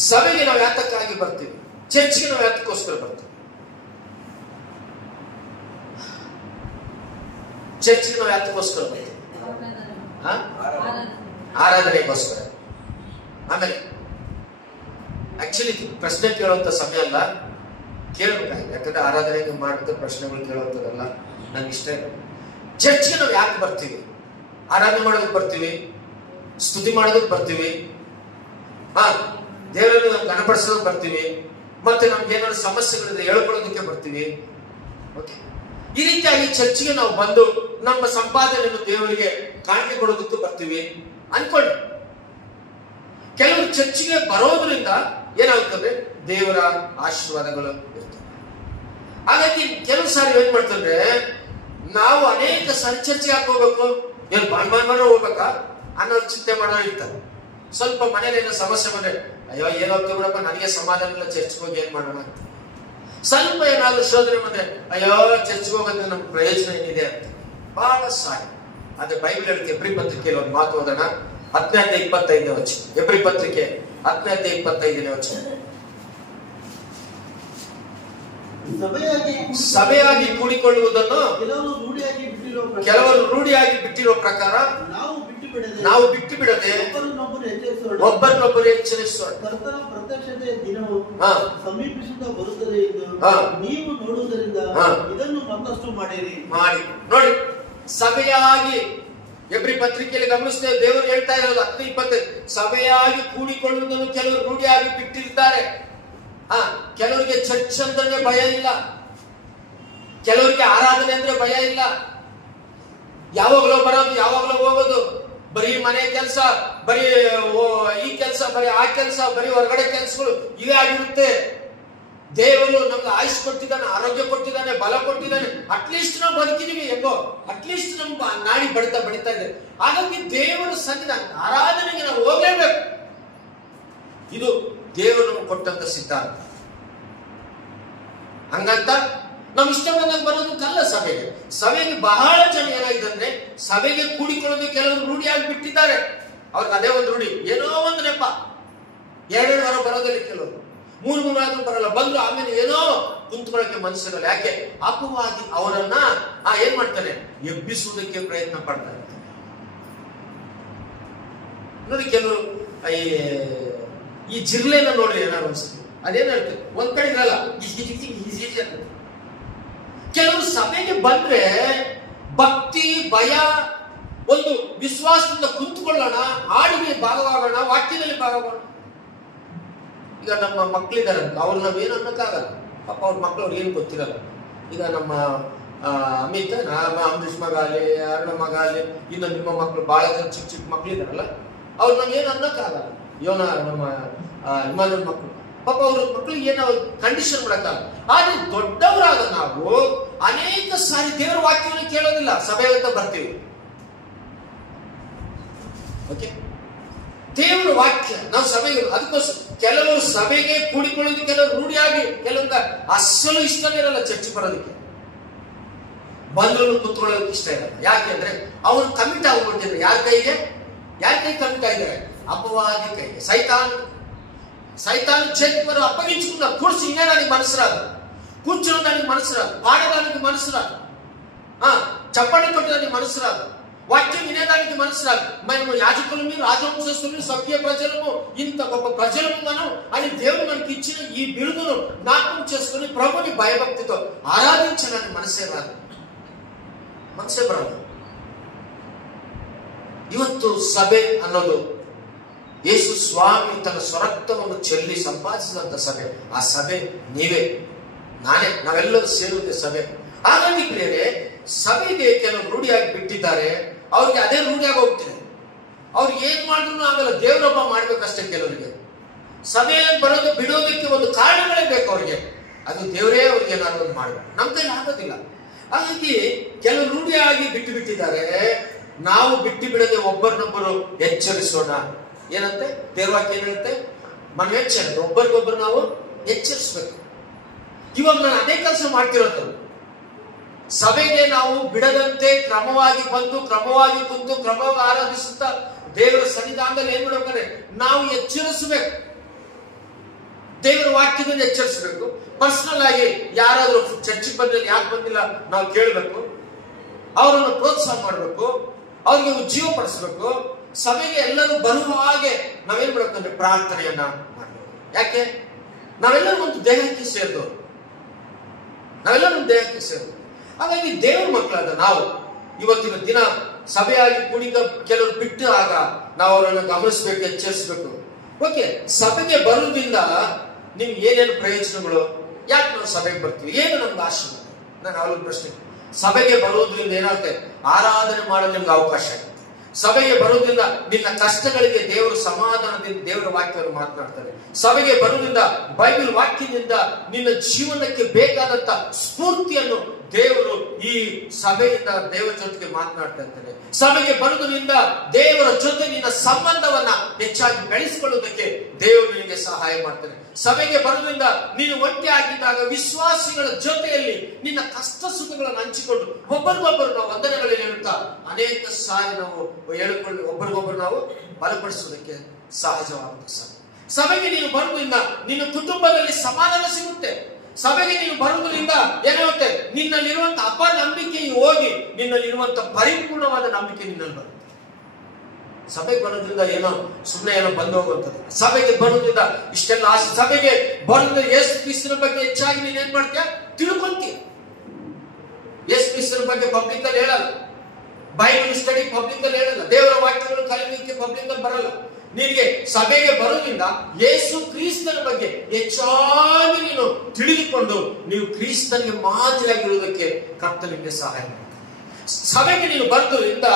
ಸಭೆಗೆ ನಾವು ಯಾತಕ್ಕಾಗಿ ಬರ್ತೀವಿ? ಚರ್ಚ್ಗೆ ನಾವು ಯಾತಕ್ಕೋಸ್ಕರ ಬರ್ತೀವಿ? ಚರ್ಚ್ಗೆ ನಾವು ಯಾತಕ್ಕೋಸ್ಕರ ಬರ್ತೀವಿ? ಆರಾಧನೆಗೋಸ್ಕರ. ಆಮೇಲೆ ಆಕ್ಚುಲಿ ಪ್ರಶ್ನೆ ಕೇಳುವಂತ ಸಮಯ ಅಲ್ಲ, ಕೇಳಬೇಕಾಗಿದೆ. ಯಾಕಂದ್ರೆ ಆರಾಧನೆ ಮಾಡಿದ ಪ್ರಶ್ನೆಗಳು ಕೇಳುವಂತದಲ್ಲ ನನ್ಗೆ ಇಷ್ಟ. ಚರ್ಚ್ಗೆ ನಾವು ಯಾಕೆ ಬರ್ತೀವಿ? ಆರಾಧನೆ ಮಾಡೋದಕ್ಕೆ ಬರ್ತೀವಿ, ಸ್ತುತಿ ಮಾಡೋದಕ್ಕೆ ಬರ್ತೀವಿ, ದೇವರನ್ನು ನಾವು ಗಣಪಡಿಸೋದಕ್ಕೆ ಬರ್ತೀವಿ, ಮತ್ತೆ ನಮ್ಗೆ ಏನಾದ್ರು ಸಮಸ್ಯೆಗಳಿದೆ ಹೇಳ್ಕೊಳ್ಳೋದಕ್ಕೆ ಬರ್ತೀವಿ. ಓಕೆ, ಈ ರೀತಿಯಾಗಿ ಚರ್ಚ್ಗೆ ನಾವು ಬಂದು ನಮ್ಮ ಸಂಪಾದನೆಯನ್ನು ದೇವರಿಗೆ ಕಾಣಿಕೆ ಕೊಡೋದಕ್ಕೂ ಬರ್ತೀವಿ ಅನ್ಕೊಳ್ಳಿ. ಕೆಲವರು ಚರ್ಚ್ಗೆ ಬರೋದ್ರಿಂದ ಏನಾಗುತ್ತದೆ, ದೇವರ ಆಶೀರ್ವಾದಗಳು ಇರ್ತವೆ. ಹಾಗಾಗಿ ಕೆಲವು ಸಾರಿ ಏನ್ ಮಾಡ್ತಂದ್ರೆ, ನಾವು ಅನೇಕ ಸಾರಿ ಚರ್ಚೆ ಯಾಕೆ ಹೋಗ್ಬೇಕು, ಏನು ಭಾನುವಾರ ಹೋಗ್ಬೇಕಾ ಅನ್ನೋ ಚಿಂತೆ ಮಾಡೋ ಇರ್ತಾರೆ. ಸ್ವಲ್ಪ ಮನೇಲಿ ಏನೋ ಸಮಸ್ಯೆ ಬಂದ್ರೆ, ಅಯ್ಯೋ ಏನೋ ಬಿಡಪ್ಪ, ನನಗೆ ಸಮಾಧಾನ ಇಲ್ಲ, ಚರ್ಚ್ಗೆ ಹೋಗಿ ಏನ್ ಮಾಡೋಣ ಅಂತ. ಸ್ವಲ್ಪ ಏನಾದ್ರು ಶೋಧನೆ ಬಂದ್ರೆ, ಅಯ್ಯೋ ಚರ್ಚ್ಗೆ ಹೋಗೋದ್ರೆ ನಮ್ಗೆ ಪ್ರಯೋಜನ ಏನಿದೆ ಅಂತ. ಬಹಳ ಸಾರಿ. ಆದ್ರೆ ಬೈಬಲ್ ಹೇಳುತ್ತೆ, ಎಬ್ರಿ ಪತ್ರಿಕೆಯಲ್ಲಿ ಒಂದು ಮಾತು ಓದೋಣ, 10:25 ವಚನ. ಎಬ್ರಿ ಪತ್ರಿಕೆ 10:25 ವಚನ. ಸಭೆಯಾಗಿ ಕೂಡಿಕೊಳ್ಳುವುದನ್ನು ಕೆಲವರು ರೂಢಿಯಾಗಿ ಬಿಟ್ಟಿರೋ ಪ್ರಕಾರ ನಾವು ಬಿಟ್ಟು ಬಿಡದೆ ಒಬ್ಬರನ್ನೊಬ್ಬರು ಎಚ್ಚರಿಸೋಣ. ಕರ್ತನ ಪ್ರತ್ಯಕ್ಷತೆಯ ದಿನವು ಸಮೀಪಿಸುತ್ತಾ ಬರುತ್ತದೆ ಎಂದು ನೀವು ನೋಡುವುದರಿಂದ ಇದನ್ನು ಮತ್ತಷ್ಟು ಮಾಡಿ ನೋಡಿ. ಸಭೆಯಾಗಿ ಎಬ್ರಿ ಪತ್ರಿಕೆಯಲ್ಲಿ ಗಮನಿಸ್ತೇವೆ, ದೇವರು ಹೇಳ್ತಾ ಇರೋದು 10:20, ಸಭೆಯಾಗಿ ಕೂಡಿಕೊಳ್ಳುವುದನ್ನು ಕೆಲವರು ರೂಢಿಯಾಗಿ ಬಿಟ್ಟಿರ್ತಾರೆ. ಕೆಲವರಿಗೆ ಚರ್ಚ್ ಅಂದ್ರೆ ಭಯ ಇಲ್ಲ, ಕೆಲವರಿಗೆ ಆರಾಧನೆ ಅಂದ್ರೆ ಭಯ ಇಲ್ಲ. ಯಾವಾಗಲೂ ಬರೋದು, ಯಾವಾಗಲೂ ಹೋಗೋದು, ಬರೀ ಮನೆ ಕೆಲಸ, ಬರೀ ಈ ಕೆಲಸ, ಬರೀ ಆ ಕೆಲಸ, ಬರೀ ಹೊರಗಡೆ ಕೆಲಸಗಳು ಇವೇ ಆಗಿರುತ್ತೆ. ದೇವರು ನಮ್ಗೆ ಆಯುಷ್ ಕೊಟ್ಟಿದ್ದಾನೆ, ಆರೋಗ್ಯ ಕೊಟ್ಟಿದ್ದಾನೆ, ಬಲ ಕೊಟ್ಟಿದ್ದಾನೆ. ಅಟ್ಲೀಸ್ಟ್ ನಾವು ಬದುಕಿದೀವಿ, ಹೆಂಗೋ ಅಟ್ಲೀಸ್ಟ್ ನಮ್ ನಾಡಿ ಬಡಿತಾ ಇದೆ. ಹಾಗಾಗಿ ದೇವರ ಸನ್ನಿಧಾನ ಆರಾಧನೆಗೆ ನಾವು ಹೋಗ್ಲೇಬೇಕು. ಇದು ದೇವರು ನಮ್ಗೆ ಕೊಟ್ಟಂತ ಸಿದ್ಧಾಂತ. ಹಂಗಂತ ನಾವು ಇಷ್ಟ ಬಂದಾಗ ಬರೋದಕ್ಕಲ್ಲ ಸಭೆಗೆ ಬಹಳ ಜನ ಏನಾಗಿದೆ, ಸಭೆಗೆ ಕೂಡಿಕೊಳ್ಳೋದು ಕೆಲವರು ರೂಢಿಯಾಗಿ ಬಿಟ್ಟಿದ್ದಾರೆ. ಅವ್ರಿಗೆ ಅದೇ ಒಂದು ರೂಢಿ, ಏನೋ ಒಂದು ನೆಪ. 2 ವಾರ ಬರೋದಿಲ್ಲ, ಕೆಲವರು 3 ವಾರ ಬರಲ್ಲ, ಬಂದ್ರು ಆಮೇಲೆ ಏನೋ ಕುಂತ್ಕೊಳ್ಳೋಕೆ ಮನಸ್ಸಿರಲ್ಲ. ಯಾಕೆ? ಅಪವಾದಿ ಅವರನ್ನ ಏನ್ ಮಾಡ್ತಾನೆ, ಎಬ್ಬಿಸುವುದಕ್ಕೆ ಪ್ರಯತ್ನ ಪಡ್ತಾರೆ. ನೋಡಿ, ಕೆಲವರು ಈ ಜಿರ್ಲೆನ ನೋಡ್ರಿ, ಏನಾದ್ರು ಅನ್ಸುತ್ತೆ, ಅದೇನ್ ಹೇಳ್ತಾರೆ, ಒಂದ್ ಕಡೆ ಇರಲ್ಲ, ಕೆಲವರು ಸಭೆಗೆ ಬಂದ್ರೆ ಭಕ್ತಿ, ಭಯ, ಒಂದು ವಿಶ್ವಾಸದಿಂದ ಕುಂತ್ಕೊಳ್ಳೋಣ, ಹಾಡಿಗೆ ಭಾಗವಾಗೋಣ, ವಾಕ್ಯದಲ್ಲಿ ಭಾಗವಾಗೋಣ. ಈಗ ನಮ್ಮ ಮಕ್ಕಳಿದಾರಂತ, ಅವ್ರು ನಾವೇನು ಅನ್ನಕ್ಕಾಗಲ್ಲ, ಪಾಪ ಅವ್ರ ಮಕ್ಳು ಅವ್ರಿಗೆ ಏನು ಗೊತ್ತಿರಲ್ಲ. ಈಗ ನಮ್ಮ ಅಮಿತ್, ಅಂಬರೀಷ್ ಮಗ ಆಗಲಿ, ಅರುಣ ಮಗ ಆಗಲಿ, ಇನ್ನು ನಿಮ್ಮ ಮಕ್ಕಳು ಬಹಳ ಜನ ಚಿಕ್ಕ ಚಿಕ್ಕ ಮಕ್ಳಿದಾರಲ್ಲ, ಅವ್ರು ನಾವೇನು ಅನ್ನಕ್ಕಾಗಲ್ಲ. ಯೋನ ನಮ್ಮ ಹಿಮಾಲಯದ ಮಕ್ಕಳು, ಪಾಪ ಅವ್ರ ಮಕ್ಕಳಿಗೆ ಏನು ಕಂಡೀಷನ್ ಮಾಡಕ್ಕಾಗಲ್ಲ. ಆದ್ರೆ ದೊಡ್ಡವರಾದ ನಾವು ಅನೇಕ ಸಾರಿ ದೇವರ ವಾಕ್ಯವನ್ನು ಕೇಳೋದಿಲ್ಲ, ಸಭೆ ಅಂತ ಬರ್ತೀವಿ. ಓಕೆ, ದೇವರ ವಾಕ್ಯ ನಾವು ಸಭೆಗೆ, ಅದಕ್ಕೋಸ್ಕರ ಕೆಲವರು ಸಭೆಗೆ ಕೂಡಿಕೊಳ್ಳೋದು, ಕೆಲವರು ರೂಢಿಯಾಗಿ, ಕೆಲವೊಂದು ಅಸಲು ಇಷ್ಟನೇ ಇರಲ್ಲ ಚರ್ಚೆ ಬರೋದಕ್ಕೆ, ಬಂದ್ರು ಕುತ್ಕೊಳ್ಳೋದಕ್ಕೆ ಇಷ್ಟ ಇರಲ್ಲ. ಯಾಕೆ ಅಂದ್ರೆ ಅವ್ರು ಕಮಿಟ್ ಆಗ್ಬಿಟ್ಟಿದ್ದಾರೆ. ಯಾರ ಕೈ ಕಮಿಟ್ ಆಗಿದ್ದಾರೆ? ಅಪವಾದಿ ಕೈಗೆ. ಸೈತಾನ್ ಚೇತವರು ಅಪ್ಪಗಿಂచుకున్న ಕೂರ್ಸಿ ಇನ್ನೇ ನನಗೆ ಮನಸ್ಸರಾದು, ಕೂರ್ಚೋ ನನಗೆ ಮನಸ್ಸರಾದು, పాడడానికి మనసురాదు, చప్పటి కొట్టడానికి మనసురాదు, వాక్యం వినేదానికి మనసురాదు. మేము యాజకులము, రాజవంశస్థులు, సభ్య ప్రజలము, ఇంత గొప్ప ప్రజలము మనం అని దేవుడు మనకి ఇచ్చిన ఈ బిరుదును జ్ఞాపకం చేసుకుని ప్రభుని భయభక్తితో ఆరాధించడానికి మనసే రాదు. ಇವತ್ತು ಸಭೆ ಅನ್ನೋದು ಯೇಸು ಸ್ವಾಮಿ ತನ್ನ ಸ್ವರಕ್ತವನ್ನು ಚೆಲ್ಲಿ ಸಂಪಾದಿಸಿದಂತ ಸಭೆ. ಆ ಸಭೆ ನೀವೇ, ನಾನೇ, ನಾವೆಲ್ಲರೂ ಸೇರುವುದೇ ಸಭೆ. ಹಾಗಾಗಿ ಪ್ರಿಯರೇ, ಸಭೆಗೆ ಕೆಲವರು ರೂಢಿಯಾಗಿ ಬಿಟ್ಟಿದ್ದಾರೆ, ಅವ್ರಿಗೆ ಅದೇ ರೂಢಿಯಾಗಿ ಹೋಗ್ತಿದೆ. ಅವ್ರಿಗೆ ಏನ್ ಮಾಡಿದ್ರು ಆಗಲ್ಲ, ದೇವರೊಬ್ಬ ಮಾಡ್ಬೇಕಷ್ಟೇ. ಕೆಲವರಿಗೆ ಸಭೆ ಬರೋದು ಬಿಡೋದಕ್ಕೆ ಒಂದು ಕಾರಣಗಳೇ ಬೇಕು ಅವ್ರಿಗೆ, ಅದು ದೇವರೇ ಅವ್ರಿಗೆ ಏನಾದ್ರು ಒಂದು ಮಾಡಬೇಕು, ನಮ್ಮ ಕೈಲಿ ಆಗೋದಿಲ್ಲ. ಹಾಗಾಗಿ ಕೆಲವರು ರೂಢಿಯಾಗಿ ಬಿಟ್ಟಿದ್ದಾರೆ. ನಾವು ಬಿಟ್ಟು ಬಿಡದೆ ಒಬ್ಬರನ್ನೊಬ್ಬರು ಎಚ್ಚರಿಸೋಣ. ಏನಂತೆ ದೇವವಾಕ್ಯ ಏನ್ ಹೇಳುತ್ತೆ? ಮನೆಚ್ಚರ, ಒಬ್ಬರಿಗೊಬ್ಬರು ನಾವು ಎಚ್ಚರಿಸ್ಬೇಕು. ಇವಾಗ ನಾನು ಅದೇ ಕೆಲಸ ಮಾಡ್ತಿರೋದು. ಸಭೆಗೆ ನಾವು ಬಿಡದಂತೆ ಕ್ರಮವಾಗಿ ಬಂದು, ಕ್ರಮವಾಗಿ ಕುಂತು, ಕ್ರಮವಾಗಿ ಆರಾಧಿಸುತ್ತಾ ದೇವರ ಸನ್ನಿಧಾನದಲ್ಲಿ ಏನ್ ಮಾಡ್ಬೇಕಂದ್ರೆ ನಾವು ಎಚ್ಚರಿಸಬೇಕು. ದೇವರ ವಾಕ್ಯದಿಂದ ಎಚ್ಚರಿಸಬೇಕು. ಪರ್ಸನಲ್ ಆಗಿ ಯಾರಾದ್ರೂ ಚರ್ಚಿಗೆ ಬಂದ್ರೆ ಯಾಕೆ ಬಂದಿಲ್ಲ ನಾವು ಕೇಳಬೇಕು, ಅವರನ್ನು ಪ್ರೋತ್ಸಾಹ ಮಾಡಬೇಕು, ಅವ್ರಿಗೆ ಉಜ್ಜೀವ ಪಡಿಸ್ಬೇಕು. ಸಭೆಗೆ ಎಲ್ಲರೂ ಬರುವ ಹಾಗೆ ನಾವೇನ್ ಮಾಡ್ಬೇಕಂದ್ರೆ ಪ್ರಾರ್ಥನೆಯನ್ನ ಮಾಡಬೇಕು. ಯಾಕೆ? ನಾವೆಲ್ಲರೂ ಒಂದು ದೇಹಕ್ಕೆ ಸೇರಿದವರು, ಹಾಗಾಗಿ ದೇವರ ಮಕ್ಕಳಾದ ನಾವು ಇವತ್ತಿನ ದಿನ ಸಭೆಯಾಗಿ ಕುಣಿದ ಕೆಲವರು ಬಿಟ್ಟು ಆಗ ನಾವು ಅವರನ್ನು ಗಮನಿಸಬೇಕು, ಎಚ್ಚರಿಸಬೇಕು. ಓಕೆ, ಸಭೆಗೆ ಬರುವುದರಿಂದ ನಿಮ್ಗೆ ಏನೇನು ಪ್ರಯೋಜನಗಳು? ಯಾಕೆ ನಾವು ಸಭೆಗೆ ಬರ್ತೀವಿ? ಏನು ನಮ್ಗೆ ಆಶೀರ್ವಾದ? ನಾನು ಅವಳ ಪ್ರಶ್ನೆ. ಸಭೆಗೆ ಬರುವುದರಿಂದ ಏನಾಗುತ್ತೆ? ಆರಾಧನೆ ಮಾಡಲು ನಿಮ್ಗೆ ಅವಕಾಶ ಆಗುತ್ತೆ. ಸಭೆಗೆ ಬರುವುದರಿಂದ ನಿನ್ನ ಕಷ್ಟಗಳಿಗೆ ದೇವರು ಸಮಾಧಾನದಿಂದ ದೇವರ ವಾಕ್ಯವನ್ನು ಮಾತನಾಡ್ತಾರೆ. ಸಭೆಗೆ ಬರುವುದರಿಂದ ಬೈಬಲ್ ವಾಕ್ಯದಿಂದ ನಿನ್ನ ಜೀವನಕ್ಕೆ ಬೇಕಾದಂತ ಸ್ಫೂರ್ತಿಯನ್ನು ದೇವರು ಈ ಸಭೆಯಿಂದ ದೇವರ ಜೊತೆಗೆ ಮಾತನಾಡ್ತಾ ಇರ್ತಾರೆ. ಸಭೆಗೆ ಬರುವುದರಿಂದ ದೇವರ ಜೊತೆ ನಿನ್ನ ಸಂಬಂಧವನ್ನ ಹೆಚ್ಚಾಗಿ ಬೆಳೆಸಿಕೊಳ್ಳುವುದಕ್ಕೆ ದೇವರು ನಿನಗೆ ಸಹಾಯ ಮಾಡ್ತಾನೆ. ಸಭೆಗೆ ಬರುವುದರಿಂದ ನೀನು ಒಂಟಿ ಆಗಿದ್ದಾಗ ವಿಶ್ವಾಸಿಗಳ ಜೊತೆಯಲ್ಲಿ ನಿನ್ನ ಕಷ್ಟ ಸುಖಗಳನ್ನು ಹಂಚಿಕೊಂಡು ಒಬ್ಬರಿಗೊಬ್ಬರು ನಾವು ವಂದನೆಗಳಲ್ಲಿ ಹೇಳುತ್ತಾ ಅನೇಕ ಸಾರಿ ನಾವು ಹೇಳಿಕೊಂಡು ಒಬ್ಬರಿಗೊಬ್ಬರು ನಾವು ಬಲಪಡಿಸುವುದಕ್ಕೆ ಸಹಜವಾಗುತ್ತೆ. ಸಭೆಗೆ ನೀನು ಬರುವುದರಿಂದ ನಿನ್ನ ಕುಟುಂಬದಲ್ಲಿ ಸಮಾಧಾನ ಸಿಗುತ್ತೆ. ಸಭೆಗೆ ನೀನು ಬರುವುದರಿಂದ ಏನಾಗುತ್ತೆ, ನಿನ್ನಲ್ಲಿರುವಂತ ಅಪನಂಬಿಕೆ ಹೋಗಿ ನಿನ್ನಲ್ಲಿರುವಂತ ಪರಿಪೂರ್ಣವಾದ ನಂಬಿಕೆ ನಿನ್ನಲ್ಲಿ ಬರುತ್ತೆ. ಸಭೆಗೆ ಬರೋದ್ರಿಂದ ಏನೋ ಸುಮ್ಮನೆ ಏನೋ ಬಂದು ಹೋಗುವಂಥದ್ದು. ಸಭೆಗೆ ಬರೋದ್ರಿಂದ ಇಷ್ಟೆಲ್ಲ ಸಭೆಗೆ ಬರೋದ್ರಿಂದ ಯೇಸು ಕ್ರಿಸ್ತನ ಬಗ್ಗೆ ಹೆಚ್ಚಾಗಿ ನೀನ್ ಏನ್ ಮಾಡ್ತೀಯ, ತಿಳ್ಕೊಂತೀಯ. ಯೇಸು ಕ್ರಿಸ್ತನ ಬಗ್ಗೆ ಪಬ್ಲಿಕ್ ಅಲ್ಲಿ ಹೇಳಲ್ಲ, ಬೈಬಲ್ ಸ್ಟಡಿ ಪಬ್ಲಿಕ್ ಅಲ್ಲಿ ಹೇಳಲ್ಲ, ದೇವರ ವಾಕ್ಯಗಳು ಕಲಿಯಲಿಕ್ಕೆ ಪಬ್ಲಿಕ್ ಅಲ್ಲಿ ಬರಲ್ಲ. ನಿನಗೆ ಸಭೆಗೆ ಬರೋದ್ರಿಂದ ಯೇಸು ಕ್ರಿಸ್ತನ ಬಗ್ಗೆ ಹೆಚ್ಚಾಗಿ ನೀನು ತಿಳಿದುಕೊಂಡು ನೀವು ಕ್ರಿಸ್ತನಿಗೆ ಮಾದರಿಯಾಗಿರುವುದಕ್ಕೆ ಕರ್ತನಿಗೆ ಸಹಾಯ ಮಾಡ್ತಾರೆ. ಸಭೆಗೆ ನೀನು ಬರೋದ್ರಿಂದ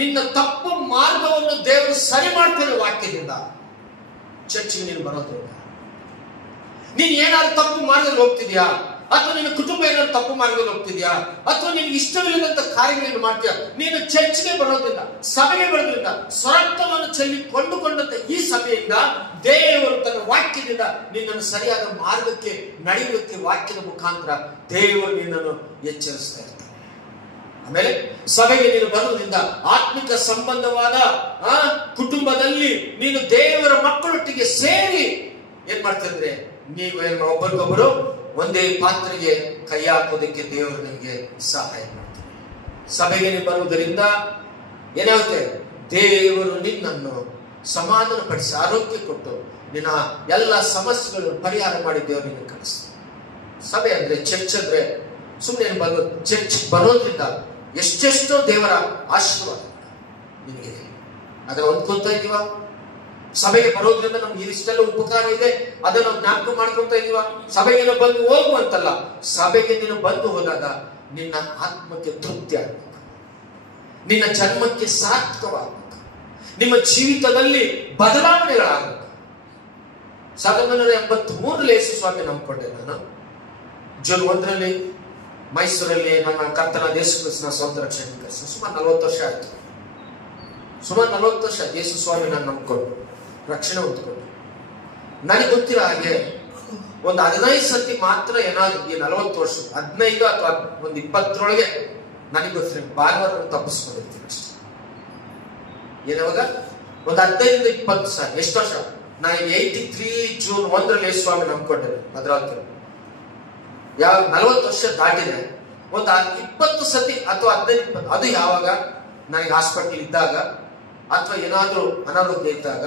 ನಿನ್ನ ತಪ್ಪು ಮಾರ್ಗವನ್ನು ದೇವರು ಸರಿ ಮಾಡ್ತಾನೆ ವಾಕ್ಯದಿಂದ. ಚರ್ಚಿಗೆ ನೀನು ಬರೋದ್ರಿಂದ ನೀನು ಏನಾದ್ರು ತಪ್ಪು ಮಾರ್ಗದಲ್ಲಿ ಹೋಗ್ತಿದ್ಯಾ, ಅಥವಾ ನಿನ್ನ ಕುಟುಂಬ ಏನಾದ್ರು ತಪ್ಪು ಮಾರ್ಗದಲ್ಲಿ ಹೋಗ್ತಿದ್ಯಾ, ಅಥವಾ ನಿನ್ಗೆ ಇಷ್ಟವಿಲ್ಲದಂತ ಕಾರ್ಯಗಳನ್ನು ಮಾಡ್ತೀಯಾ, ನೀನು ಚರ್ಚ್ಗೆ ಬರೋದ್ರಿಂದ, ಸಭೆಗೆ ಬರೋದ್ರಿಂದ ಸ್ವರತ್ವವನ್ನು ಚೆಲ್ಲಿ ಕೊಂಡುಕೊಂಡಂತ ಈ ಸಭೆಯಿಂದ ದೇವರು ತನ್ನ ವಾಕ್ಯದಿಂದ ನಿನ್ನನ್ನು ಸರಿಯಾದ ಮಾರ್ಗಕ್ಕೆ ನಡೆಯುವುದಕ್ಕೆ ವಾಕ್ಯದ ಮುಖಾಂತರ ದೇವರು ನಿನ್ನನ್ನು ಎಚ್ಚರಿಸ್ತಾ ಇರ್ತಾನೆ. ಆಮೇಲೆ ಸಭೆಗೆ ನೀನು ಬರುವುದರಿಂದ ಆತ್ಮಿಕ ಸಂಬಂಧವಾದ ಕುಟುಂಬದಲ್ಲಿ ನೀನು ದೇವರ ಮಕ್ಕಳೊಟ್ಟಿಗೆ ಸೇರಿ ಏನ್ ಮಾಡ್ತಿದ್ರೆ ನೀವು ಒಬ್ಬರಿಗೊಬ್ಬರು ಒಂದೇ ಪಾತ್ರೆಗೆ ಕೈ ಹಾಕೋದಕ್ಕೆ ದೇವರು ನಿಮಗೆ ಸಹಾಯ ಮಾಡ್ತಾರೆ. ಸಭೆಗೆ ನೀವು ಬರುವುದರಿಂದ ಏನಾಗುತ್ತೆ, ದೇವರು ನಿನ್ನನ್ನು ಸಮಾಧಾನ ಪಡಿಸಿ ಆರೋಗ್ಯ ಕೊಟ್ಟು ನಿನ್ನ ಎಲ್ಲ ಸಮಸ್ಯೆಗಳನ್ನು ಪರಿಹಾರ ಮಾಡಿ ದೇವರು ನಿನ್ನ ಕಳಿಸ್ತಾರೆ. ಸಭೆ ಅಂದ್ರೆ ಚರ್ಚ್ ಅಂದ್ರೆ ಸುಮ್ಮನೆ ಬಂದು ಚರ್ಚ್ ಬರೋದ್ರಿಂದ ಎಷ್ಟೆಷ್ಟೋ ದೇವರ ಆಶೀರ್ವಾದ ನಿಮಗೆ ಅದನ್ನ ಹೊಂದ್ಕೊಂತ ಇದೀವ. ಸಭೆಗೆ ಬರೋದ್ರಿಂದ ನಮ್ಗೆ ಇಷ್ಟೆಲ್ಲ ಉಪಕಾರ ಇದೆ, ಅದನ್ನ ನಾವು ಜ್ಞಾಪಕ ಮಾಡ್ಕೊಂತ ಇದೀವ. ಸಭೆಗೆ ಬಂದು ಹೋಗುವಂತಲ್ಲ, ಸಭೆಗೆ ನೀನು ಬಂದು ಹೋದಾಗ ನಿನ್ನ ಆತ್ಮಕ್ಕೆ ತೃಪ್ತಿ ಆಗ್ಬೇಕು, ನಿನ್ನ ಜನ್ಮಕ್ಕೆ ಸಾರ್ಥಕವಾಗಬೇಕು, ನಿಮ್ಮ ಜೀವಿತದಲ್ಲಿ ಬದಲಾವಣೆಗಳಾಗಬೇಕು. 1983 ಯೇಸು ಸ್ವಾಮಿ ನಂಬಿಕೊಂಡೆ ನಾನು. ಜೂನ್ 1 ಮೈಸೂರಲ್ಲಿ ನನ್ನ ಕರ್ತನ ಯೇಸು ಕ್ರಿಸ್ತನ ಸ್ವಂತ ರಕ್ಷಣೆ ಸುಮಾರು 40 ವರ್ಷ ಆಯ್ತು. ಸುಮಾರು 40 ವರ್ಷ ಯೇಸು ಸ್ವಾಮಿ ನಾನು ನಂಬಿಕೊಂಡು ರಕ್ಷಣೆ ಹೊಂದ್ಕೊಂಡು. ನನಗೆ ಗೊತ್ತಿರೋ ಹಾಗೆ ಒಂದು 15 ಸತಿ ಮಾತ್ರ ಏನಾದ್ರು ಈ 40 ವರ್ಷ 15 ಅಥವಾ ಒಂದು 20ರೊಳಗೆ ನನಗೆ ಗೊತ್ತಿರ ಭಾನುವಾರ ತಪ್ಪಿಸ್ಕೊಂಡಿರ್ತೀನಿ ಅಷ್ಟೇ. ಏನಾವಾಗ ಒಂದು 15 20 ಸಾರಿ. ಎಷ್ಟು ವರ್ಷ? ನಾನು 83 ಜೂನ್ 1 ಯೇಸು ಸ್ವಾಮಿ ನಂಬ್ಕೊಂಡೆ ಭದ್ರಾವತಿ. 40 ವರ್ಷ ದಾಟಿದೆ. ಒಂದು 20 ಸತಿ ಅಥವಾ 15 ಅದು ಯಾವಾಗ ನನಗೆ ಹಾಸ್ಪಿಟಲ್ ಇದ್ದಾಗ ಅಥವಾ ಏನಾದ್ರೂ ಅನಾರೋಗ್ಯ ಇದ್ದಾಗ,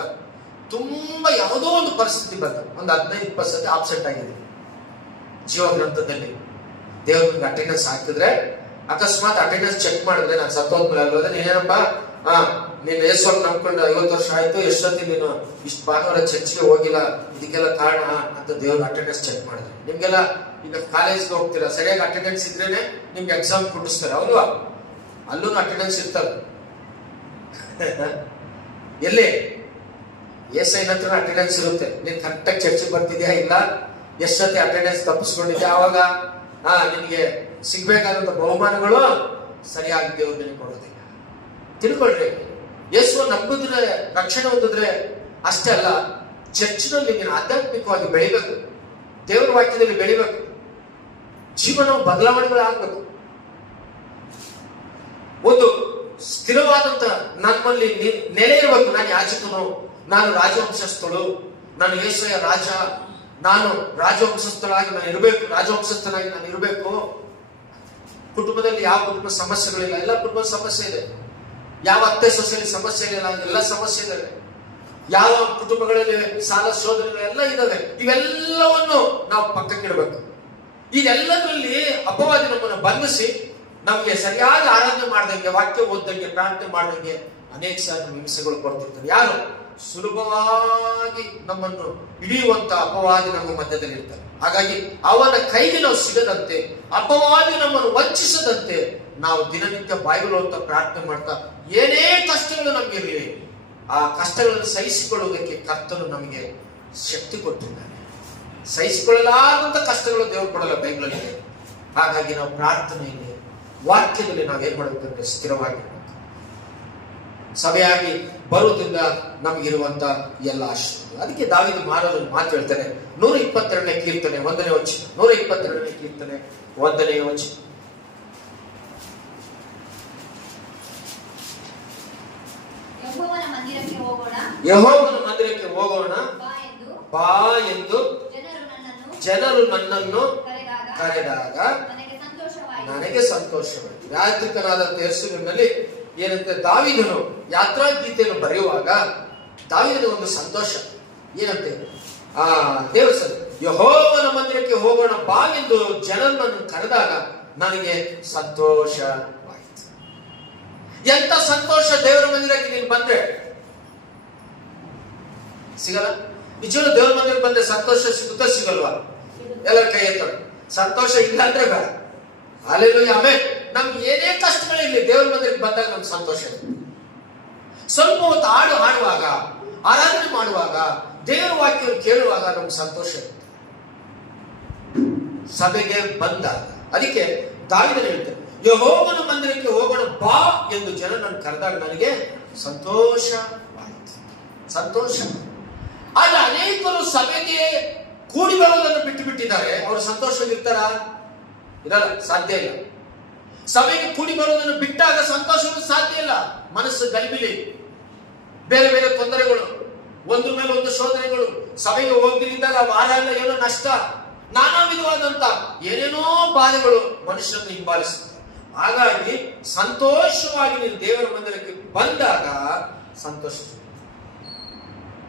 ತುಂಬಾ ಯಾವುದೋ ಒಂದು ಪರಿಸ್ಥಿತಿ ಬಂದ ಒಂದು 15-20 ಸತಿ ಆಬ್ಸೆಂಟ್ ಆಗಿದೆ ಜೀವ ಗ್ರಂಥದಲ್ಲಿ. ದೇವ್ರಿಗೆ ಅಟೆಂಡೆನ್ಸ್ ಹಾಕಿದ್ರೆ, ಅಕಸ್ಮಾತ್ ಅಟೆಂಡೆನ್ಸ್ ಚೆಕ್ ಮಾಡಿದ್ರೆ ನಾನು ಸತ್ತೋದ್ಮೇಲೆ ಅಲ್ವದ್ರೆ ನೀನೇನಪ್ಪ ನೀನು ಯೇಸು ನಂಬ್ಕೊಂಡು 50 ವರ್ಷ ಆಯ್ತು, ಎಷ್ಟೊತ್ತಿ ನೀನು ಇಷ್ಟು ಭಾನುವಾರ ಚರ್ಚ್ಗೆ ಹೋಗಿಲ್ಲ, ಇದಕ್ಕೆಲ್ಲ ಕಾರಣ ಅಂತ ದೇವ್ರ ಅಟೆಂಡೆನ್ಸ್ ಚೆಕ್ ಮಾಡಿದ್ರೆ. ನಿಮ್ಗೆಲ್ಲ ಈಗ ಕಾಲೇಜ್ಗೆ ಹೋಗ್ತೀರಾ, ಸರಿಯಾಗಿ ಅಟೆಂಡೆನ್ಸ್ ಇದ್ರೇನೆ ನಿಮ್ಗೆ ಎಕ್ಸಾಮ್ ಕೊಡಿಸ್ತಾರೆ, ಹೌದಾ? ಅಲ್ಲೂ ಅಟೆಂಡೆನ್ಸ್ ಇರ್ತಾರೆ. ಎಲ್ಲಿ ಎಸ್ಐ ಹತ್ರ ಅಟೆಂಡೆನ್ಸ್ ಇರುತ್ತೆ. ನೀನ್ ಕರೆಕ್ಟಾಗಿ ಚರ್ಚೆಗೆ ಬರ್ತಿದ್ಯಾ ಇಲ್ಲ, ಎಷ್ಟೊತ್ತಿ ಅಟೆಂಡೆನ್ಸ್ ತಪ್ಪಿಸ್ಕೊಂಡಿದ್ಯಾ, ಅವಾಗ ನಿನ್ಗೆ ಸಿಗ್ಬೇಕಾದಂತ ಬಹುಮಾನಗಳು ಸರಿಯಾಗಿ ದೇವ್ರು ನಿನಗೆ ಕೊಡೋದಿಲ್ಲ. ತಿಳ್ಕೊಳ್ರಿ, ಯೇಸು ನಂಬಿದ್ರೆ ರಕ್ಷಣೆ ಹೊಂದಿದ್ರೆ ಅಷ್ಟೇ ಅಲ್ಲ, ಚರ್ಚ್ನಲ್ಲಿ ನೀನು ಆಧ್ಯಾತ್ಮಿಕವಾಗಿ ಬೆಳಿಬೇಕು, ದೇವರ ವಾಕ್ಯದಲ್ಲಿ ಬೆಳಿಬೇಕು, ಜೀವನ ಬದಲಾವಣೆಗಳಾಗಬೇಕು. ಒಂದು ಸ್ಥಿರವಾದಂತ ನಮ್ಮಲ್ಲಿ ನೆಲೆ ಇರಬೇಕು. ನಾನು ಯಾಜಕನು, ನಾನು ರಾಜವಂಶಸ್ಥಳು, ನಾನು ಯೇಸುಯ ರಾಜ, ನಾನು ರಾಜವಂಶಸ್ಥಳಾಗಿ ನಾನು ಇರಬೇಕು, ರಾಜವಂಶಸ್ಥನಾಗಿ ನಾನು ಇರಬೇಕು. ಕುಟುಂಬದಲ್ಲಿ ಯಾವ ಕುಟುಂಬ ಸಮಸ್ಯೆಗಳಿಲ್ಲ, ಎಲ್ಲ ಕುಟುಂಬದ ಸಮಸ್ಯೆ ಇದೆ. ಯಾವ ಅತ್ತೆ ಸೊಸೆಯಲ್ಲಿ ಸಮಸ್ಯೆ ಇಲ್ಲ, ಎಲ್ಲ ಸಮಸ್ಯೆ ಇದ್ದಾವೆ. ಯಾವ ಕುಟುಂಬಗಳಲ್ಲಿ ಸಾಲ ಸೋದರಿಗಳು ಎಲ್ಲ ಇದ್ದಾವೆ. ಇವೆಲ್ಲವನ್ನು ನಾವು ಪಕ್ಕಕ್ಕಿಡಬೇಕು. ಇದೆಲ್ಲದಲ್ಲಿ ಅಪವಾದಿ ನಮ್ಮನ್ನು ಬಂಧಿಸಿ ನಮ್ಗೆ ಸರಿಯಾದ ಆರಾಧನೆ ಮಾಡ್ದಂಗೆ, ವಾಕ್ಯ ಓದ್ದಂಗೆ, ಪ್ರಾರ್ಥನೆ ಮಾಡ್ದಂಗೆ ಅನೇಕ ಸಾರಿ ಹಿಂಸೆಗಳು ಕೊಡ್ತಿರ್ತಾರೆ. ಯಾರು ಸುಲಭವಾಗಿ ನಮ್ಮನ್ನು ಹಿಡಿಯುವಂತ ಅಪವಾದಿ ನಮ್ಮ ಮಧ್ಯದಲ್ಲಿ ಇರ್ತಾರೆ. ಹಾಗಾಗಿ ಅವನ ಕೈಗೆ ನಾವು ಸಿಗದಂತೆ, ಅಪವಾದಿ ನಮ್ಮನ್ನು ವಂಚಿಸದಂತೆ ನಾವು ದಿನನಿತ್ಯ ಬೈಬಲ್ ಅಂತ ಪ್ರಾರ್ಥನೆ ಮಾಡ್ತಾ, ಏನೇ ಕಷ್ಟಗಳು ನಮ್ಗಿರಲಿ ಆ ಕಷ್ಟಗಳನ್ನು ಸಹಿಸಿಕೊಳ್ಳುವುದಕ್ಕೆ ಕರ್ತನು ನಮಗೆ ಶಕ್ತಿ ಕೊಟ್ಟಿದ್ದಾನೆ. ಸಹಿಸಿಕೊಳ್ಳಲಾದಂತ ಕಷ್ಟಗಳು ದೇವರು ಕೊಡಲ್ಲ ಬೈಬಲಲ್ಲಿ. ಹಾಗಾಗಿ ನಾವು ಪ್ರಾರ್ಥನೆಯಲ್ಲಿ ವಾಕ್ಯದಲ್ಲಿ ನಾವೇನ್ ಮಾಡಬೇಕಂದ್ರೆ ಸ್ಥಿರವಾಗಿರ್ಬೇಕು. ಸಭೆಯಾಗಿ ಬರುವುದರಿಂದ ನಮಗಿರುವಂತ ಎಲ್ಲ ಆಶೀರ್ವಾದ. ಅದಕ್ಕೆ ದಾವೀದ ಮಾರಲು ಮಾತು ಹೇಳ್ತಾನೆ, 122ನೇ ಕೀರ್ತನೆ 1ನೇ ವಚನ, 122ನೇ ಕೀರ್ತನೆ 1ನೇ ವಚನ. ಯೆಹೋವನ ಮಂದಿರಕ್ಕೆ ಹೋಗೋಣ ಬಾ ಎಂದು ಜನರು ನನ್ನನ್ನು ಕರೆದಾಗ ನನಗೆ ಸಂತೋಷವಾಯಿತು. ಯಾತ್ರಿಕನಾದ ಯೆರೂಸಲೇಮಿನಲ್ಲಿ ಏನಂತೆ ದಾವೀದನು ಯಾತ್ರಾ ಗೀತೆಯನ್ನು ಬರೆಯುವಾಗ ದಾವೀದನಿಗೆ ಒಂದು ಸಂತೋಷ. ಏನಂತೆ ದೇವರ ಯೆಹೋವನ ಮಂದಿರಕ್ಕೆ ಹೋಗೋಣ ಬಾ ಎಂದು ಜನರನ್ನು ಕರೆದಾಗ ನನಗೆ ಸಂತೋಷವಾಯಿತು. ಎಂತ ಸಂತೋಷ! ದೇವರ ಮಂದಿರಕ್ಕೆ ನೀನು ಬಂದ್ರೆ ಸಿಗಲ್ಲ. ನಿಜವಾಗ್ಲೂ ದೇವರ ಮಂದಿರಕ್ಕೆ ಬಂದ್ರೆ ಸಂತೋಷ ಸಿಗುತ್ತಾ ಸಿಗಲ್ವಾ? ಎಲ್ಲರ ಕೈ ಎತ್ತೋಣ. ಸಂತೋಷ ಇಲ್ಲ ಅಂದ್ರೆ ಬೇಡ. Hallelujah, amen. ನಮ್ಗೆ ಏನೇ ಕಷ್ಟಗಳಿರಲಿ ದೇವರ ಮಂದಿರಕ್ಕೆ ಬಂದಾಗ ನಮ್ಗೆ ಸಂತೋಷ ಇದೆ. ಸ್ವಲ್ಪ ಹೊತ್ತು ಹಾಡುವಾಗ, ಆರಾಧನೆ ಮಾಡುವಾಗ, ದೇವರ ವಾಕ್ಯ ಕೇಳುವಾಗ ನಮ್ಗೆ ಸಂತೋಷ ಇರುತ್ತೆ. ಸಭೆಗೆ ಬಂದಾಗ ಅದಕ್ಕೆ ದಾವೀದನು ಹೇಳ್ತಾನೆ, ಯೆಹೋವನ ಮಂದಿರಕ್ಕೆ ಹೋಗೋಣ ಬಾ ಎಂದು ಜನರನ್ನು ಕರೆದಾಗ ನನಗೆ ಸಂತೋಷವಾಯಿತು. ಸಂತೋಷ. ಆದ್ರೆ ಅನೇಕರು ಸಭೆಗೆ ಕೂಡಿ ಬರುವುದನ್ನು ಬಿಟ್ಟು ಬಿಟ್ಟಿದ್ದಾರೆ. ಅವರು ಸಂತೋಷವಾಗಿರ್ತಾರ? ಇರಲ್ಲ, ಸಾಧ್ಯ ಇಲ್ಲ. ಸಭೆಗೆ ಕೂಡಿ ಬರುವುದನ್ನು ಬಿಟ್ಟಾಗ ಸಂತೋಷವೂ ಸಾಧ್ಯ ಇಲ್ಲ. ಮನಸ್ಸು ಗಲಿಬಿಲಿ, ಬೇರೆ ಬೇರೆ ತೊಂದರೆಗಳು, ಒಂದ್ರ ಮೇಲೆ ಒಂದು ಶೋಧನೆಗಳು, ಸಭೆಗೆ ಹೋಗ್ದಿದ್ದಾಗ ವಾರ ಎಲ್ಲ ಏನೋ ನಷ್ಟ, ನಾನಾ ವಿಧವಾದಂತ ಏನೇನೋ ಬಾಧೆಗಳು ಮನುಷ್ಯರನ್ನು ಹಿಂಬಾಲಿಸುತ್ತೆ. ಹಾಗಾಗಿ ಸಂತೋಷವಾಗಿ ನೀವು ದೇವರ ಮಂದಿರಕ್ಕೆ ಬಂದಾಗ ಸಂತೋಷ.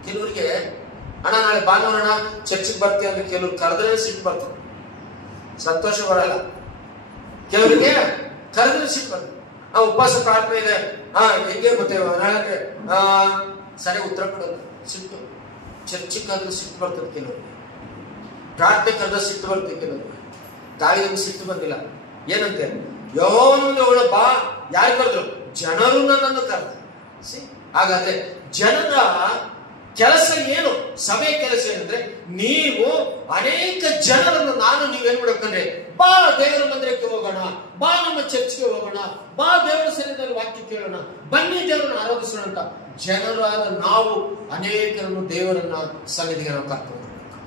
ಕೆಲವರಿಗೆ ಅಣ್ಣ ನಾಳೆ ಭಾನುವಾರ ಚರ್ಚಿಗೆ ಬರ್ತೀವಿ ಅಂದ್ರೆ ಕೆಲವ್ರು ಕರೆದ್ರೆ ಸಿಟ್ಟು ಬರ್ತದೆ, ಸಂತೋಷ ಬರಲ್ಲ. ಕೆಲವರಿಗೆ ಕರೆದ್ರೆ ಸಿಟ್ಟು ಬರ್ತದೆ. ಉಪವಾಸ ಪ್ರಾರ್ಥನೆ ಇದೆ, ಹೆಂಗೆ ಗೊತ್ತೇವ ನಾಳೆ ಸರಿ ಉತ್ತರ ಕೊಡೋದು, ಸಿಟ್ಟು. ಚರ್ಚಿಗೆ ಕರೆದ್ರೆ ಸಿಟ್ಟು ಬರ್ತದೆ ಕೆಲವರಿಗೆ, ಪ್ರಾರ್ಥನೆ ಕರೆದ್ರೆ ಸಿಟ್ಟು ಬರ್ತದೆ ಕೆಲವರಿಗೆ. ದಾವೀದನಿಗೆ ಸಿಟ್ಟು ಬಂದಿಲ್ಲ. ಏನಂತೆ? ಯೆಹೋವನ ಬಾ. ಯಾರು ಕರೆದ್ರು? ಜನರು ನನ್ನನ್ನು ಕರೆದ್ರು. ಹಾಗಾದ್ರೆ ಜನರ ಕೆಲಸ ಏನು? ಸಭೆಯ ಕೆಲಸ ಏನಂದ್ರೆ ನೀವು ಅನೇಕ ಜನರನ್ನು ನೀವೇನ್ ಮಾಡ್ಬೇಕಂದ್ರೆ ಬಾ ದೇವರ ಮಂದಿರಕ್ಕೆ ಹೋಗೋಣ, ಬಾ ನಮ್ಮ ಚರ್ಚ್ಗೆ ಹೋಗೋಣ, ಬಾ ದೇವರ ಸನ್ನಿಧಿಯಲ್ಲಿ ವಾಕ್ಯ ಕೇಳೋಣ, ಬನ್ನಿ ದೇವರನ್ನು ಆರಾಧಿಸೋಣ ಅಂತ ಜನರಾದ ನಾವು ಅನೇಕರನ್ನು ದೇವರನ್ನ ಸನ್ನಿಧಿಗೆ ನಾವು ಕರ್ಕೊಂಡು ಹೋಗ್ಬೇಕು.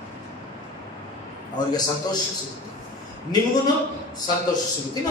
ಅವರಿಗೆ ಸಂತೋಷ ಸಿಗುತ್ತೆ, ನಿಮಗೂ ಸಂತೋಷ ಸಿಗುತ್ತೆ.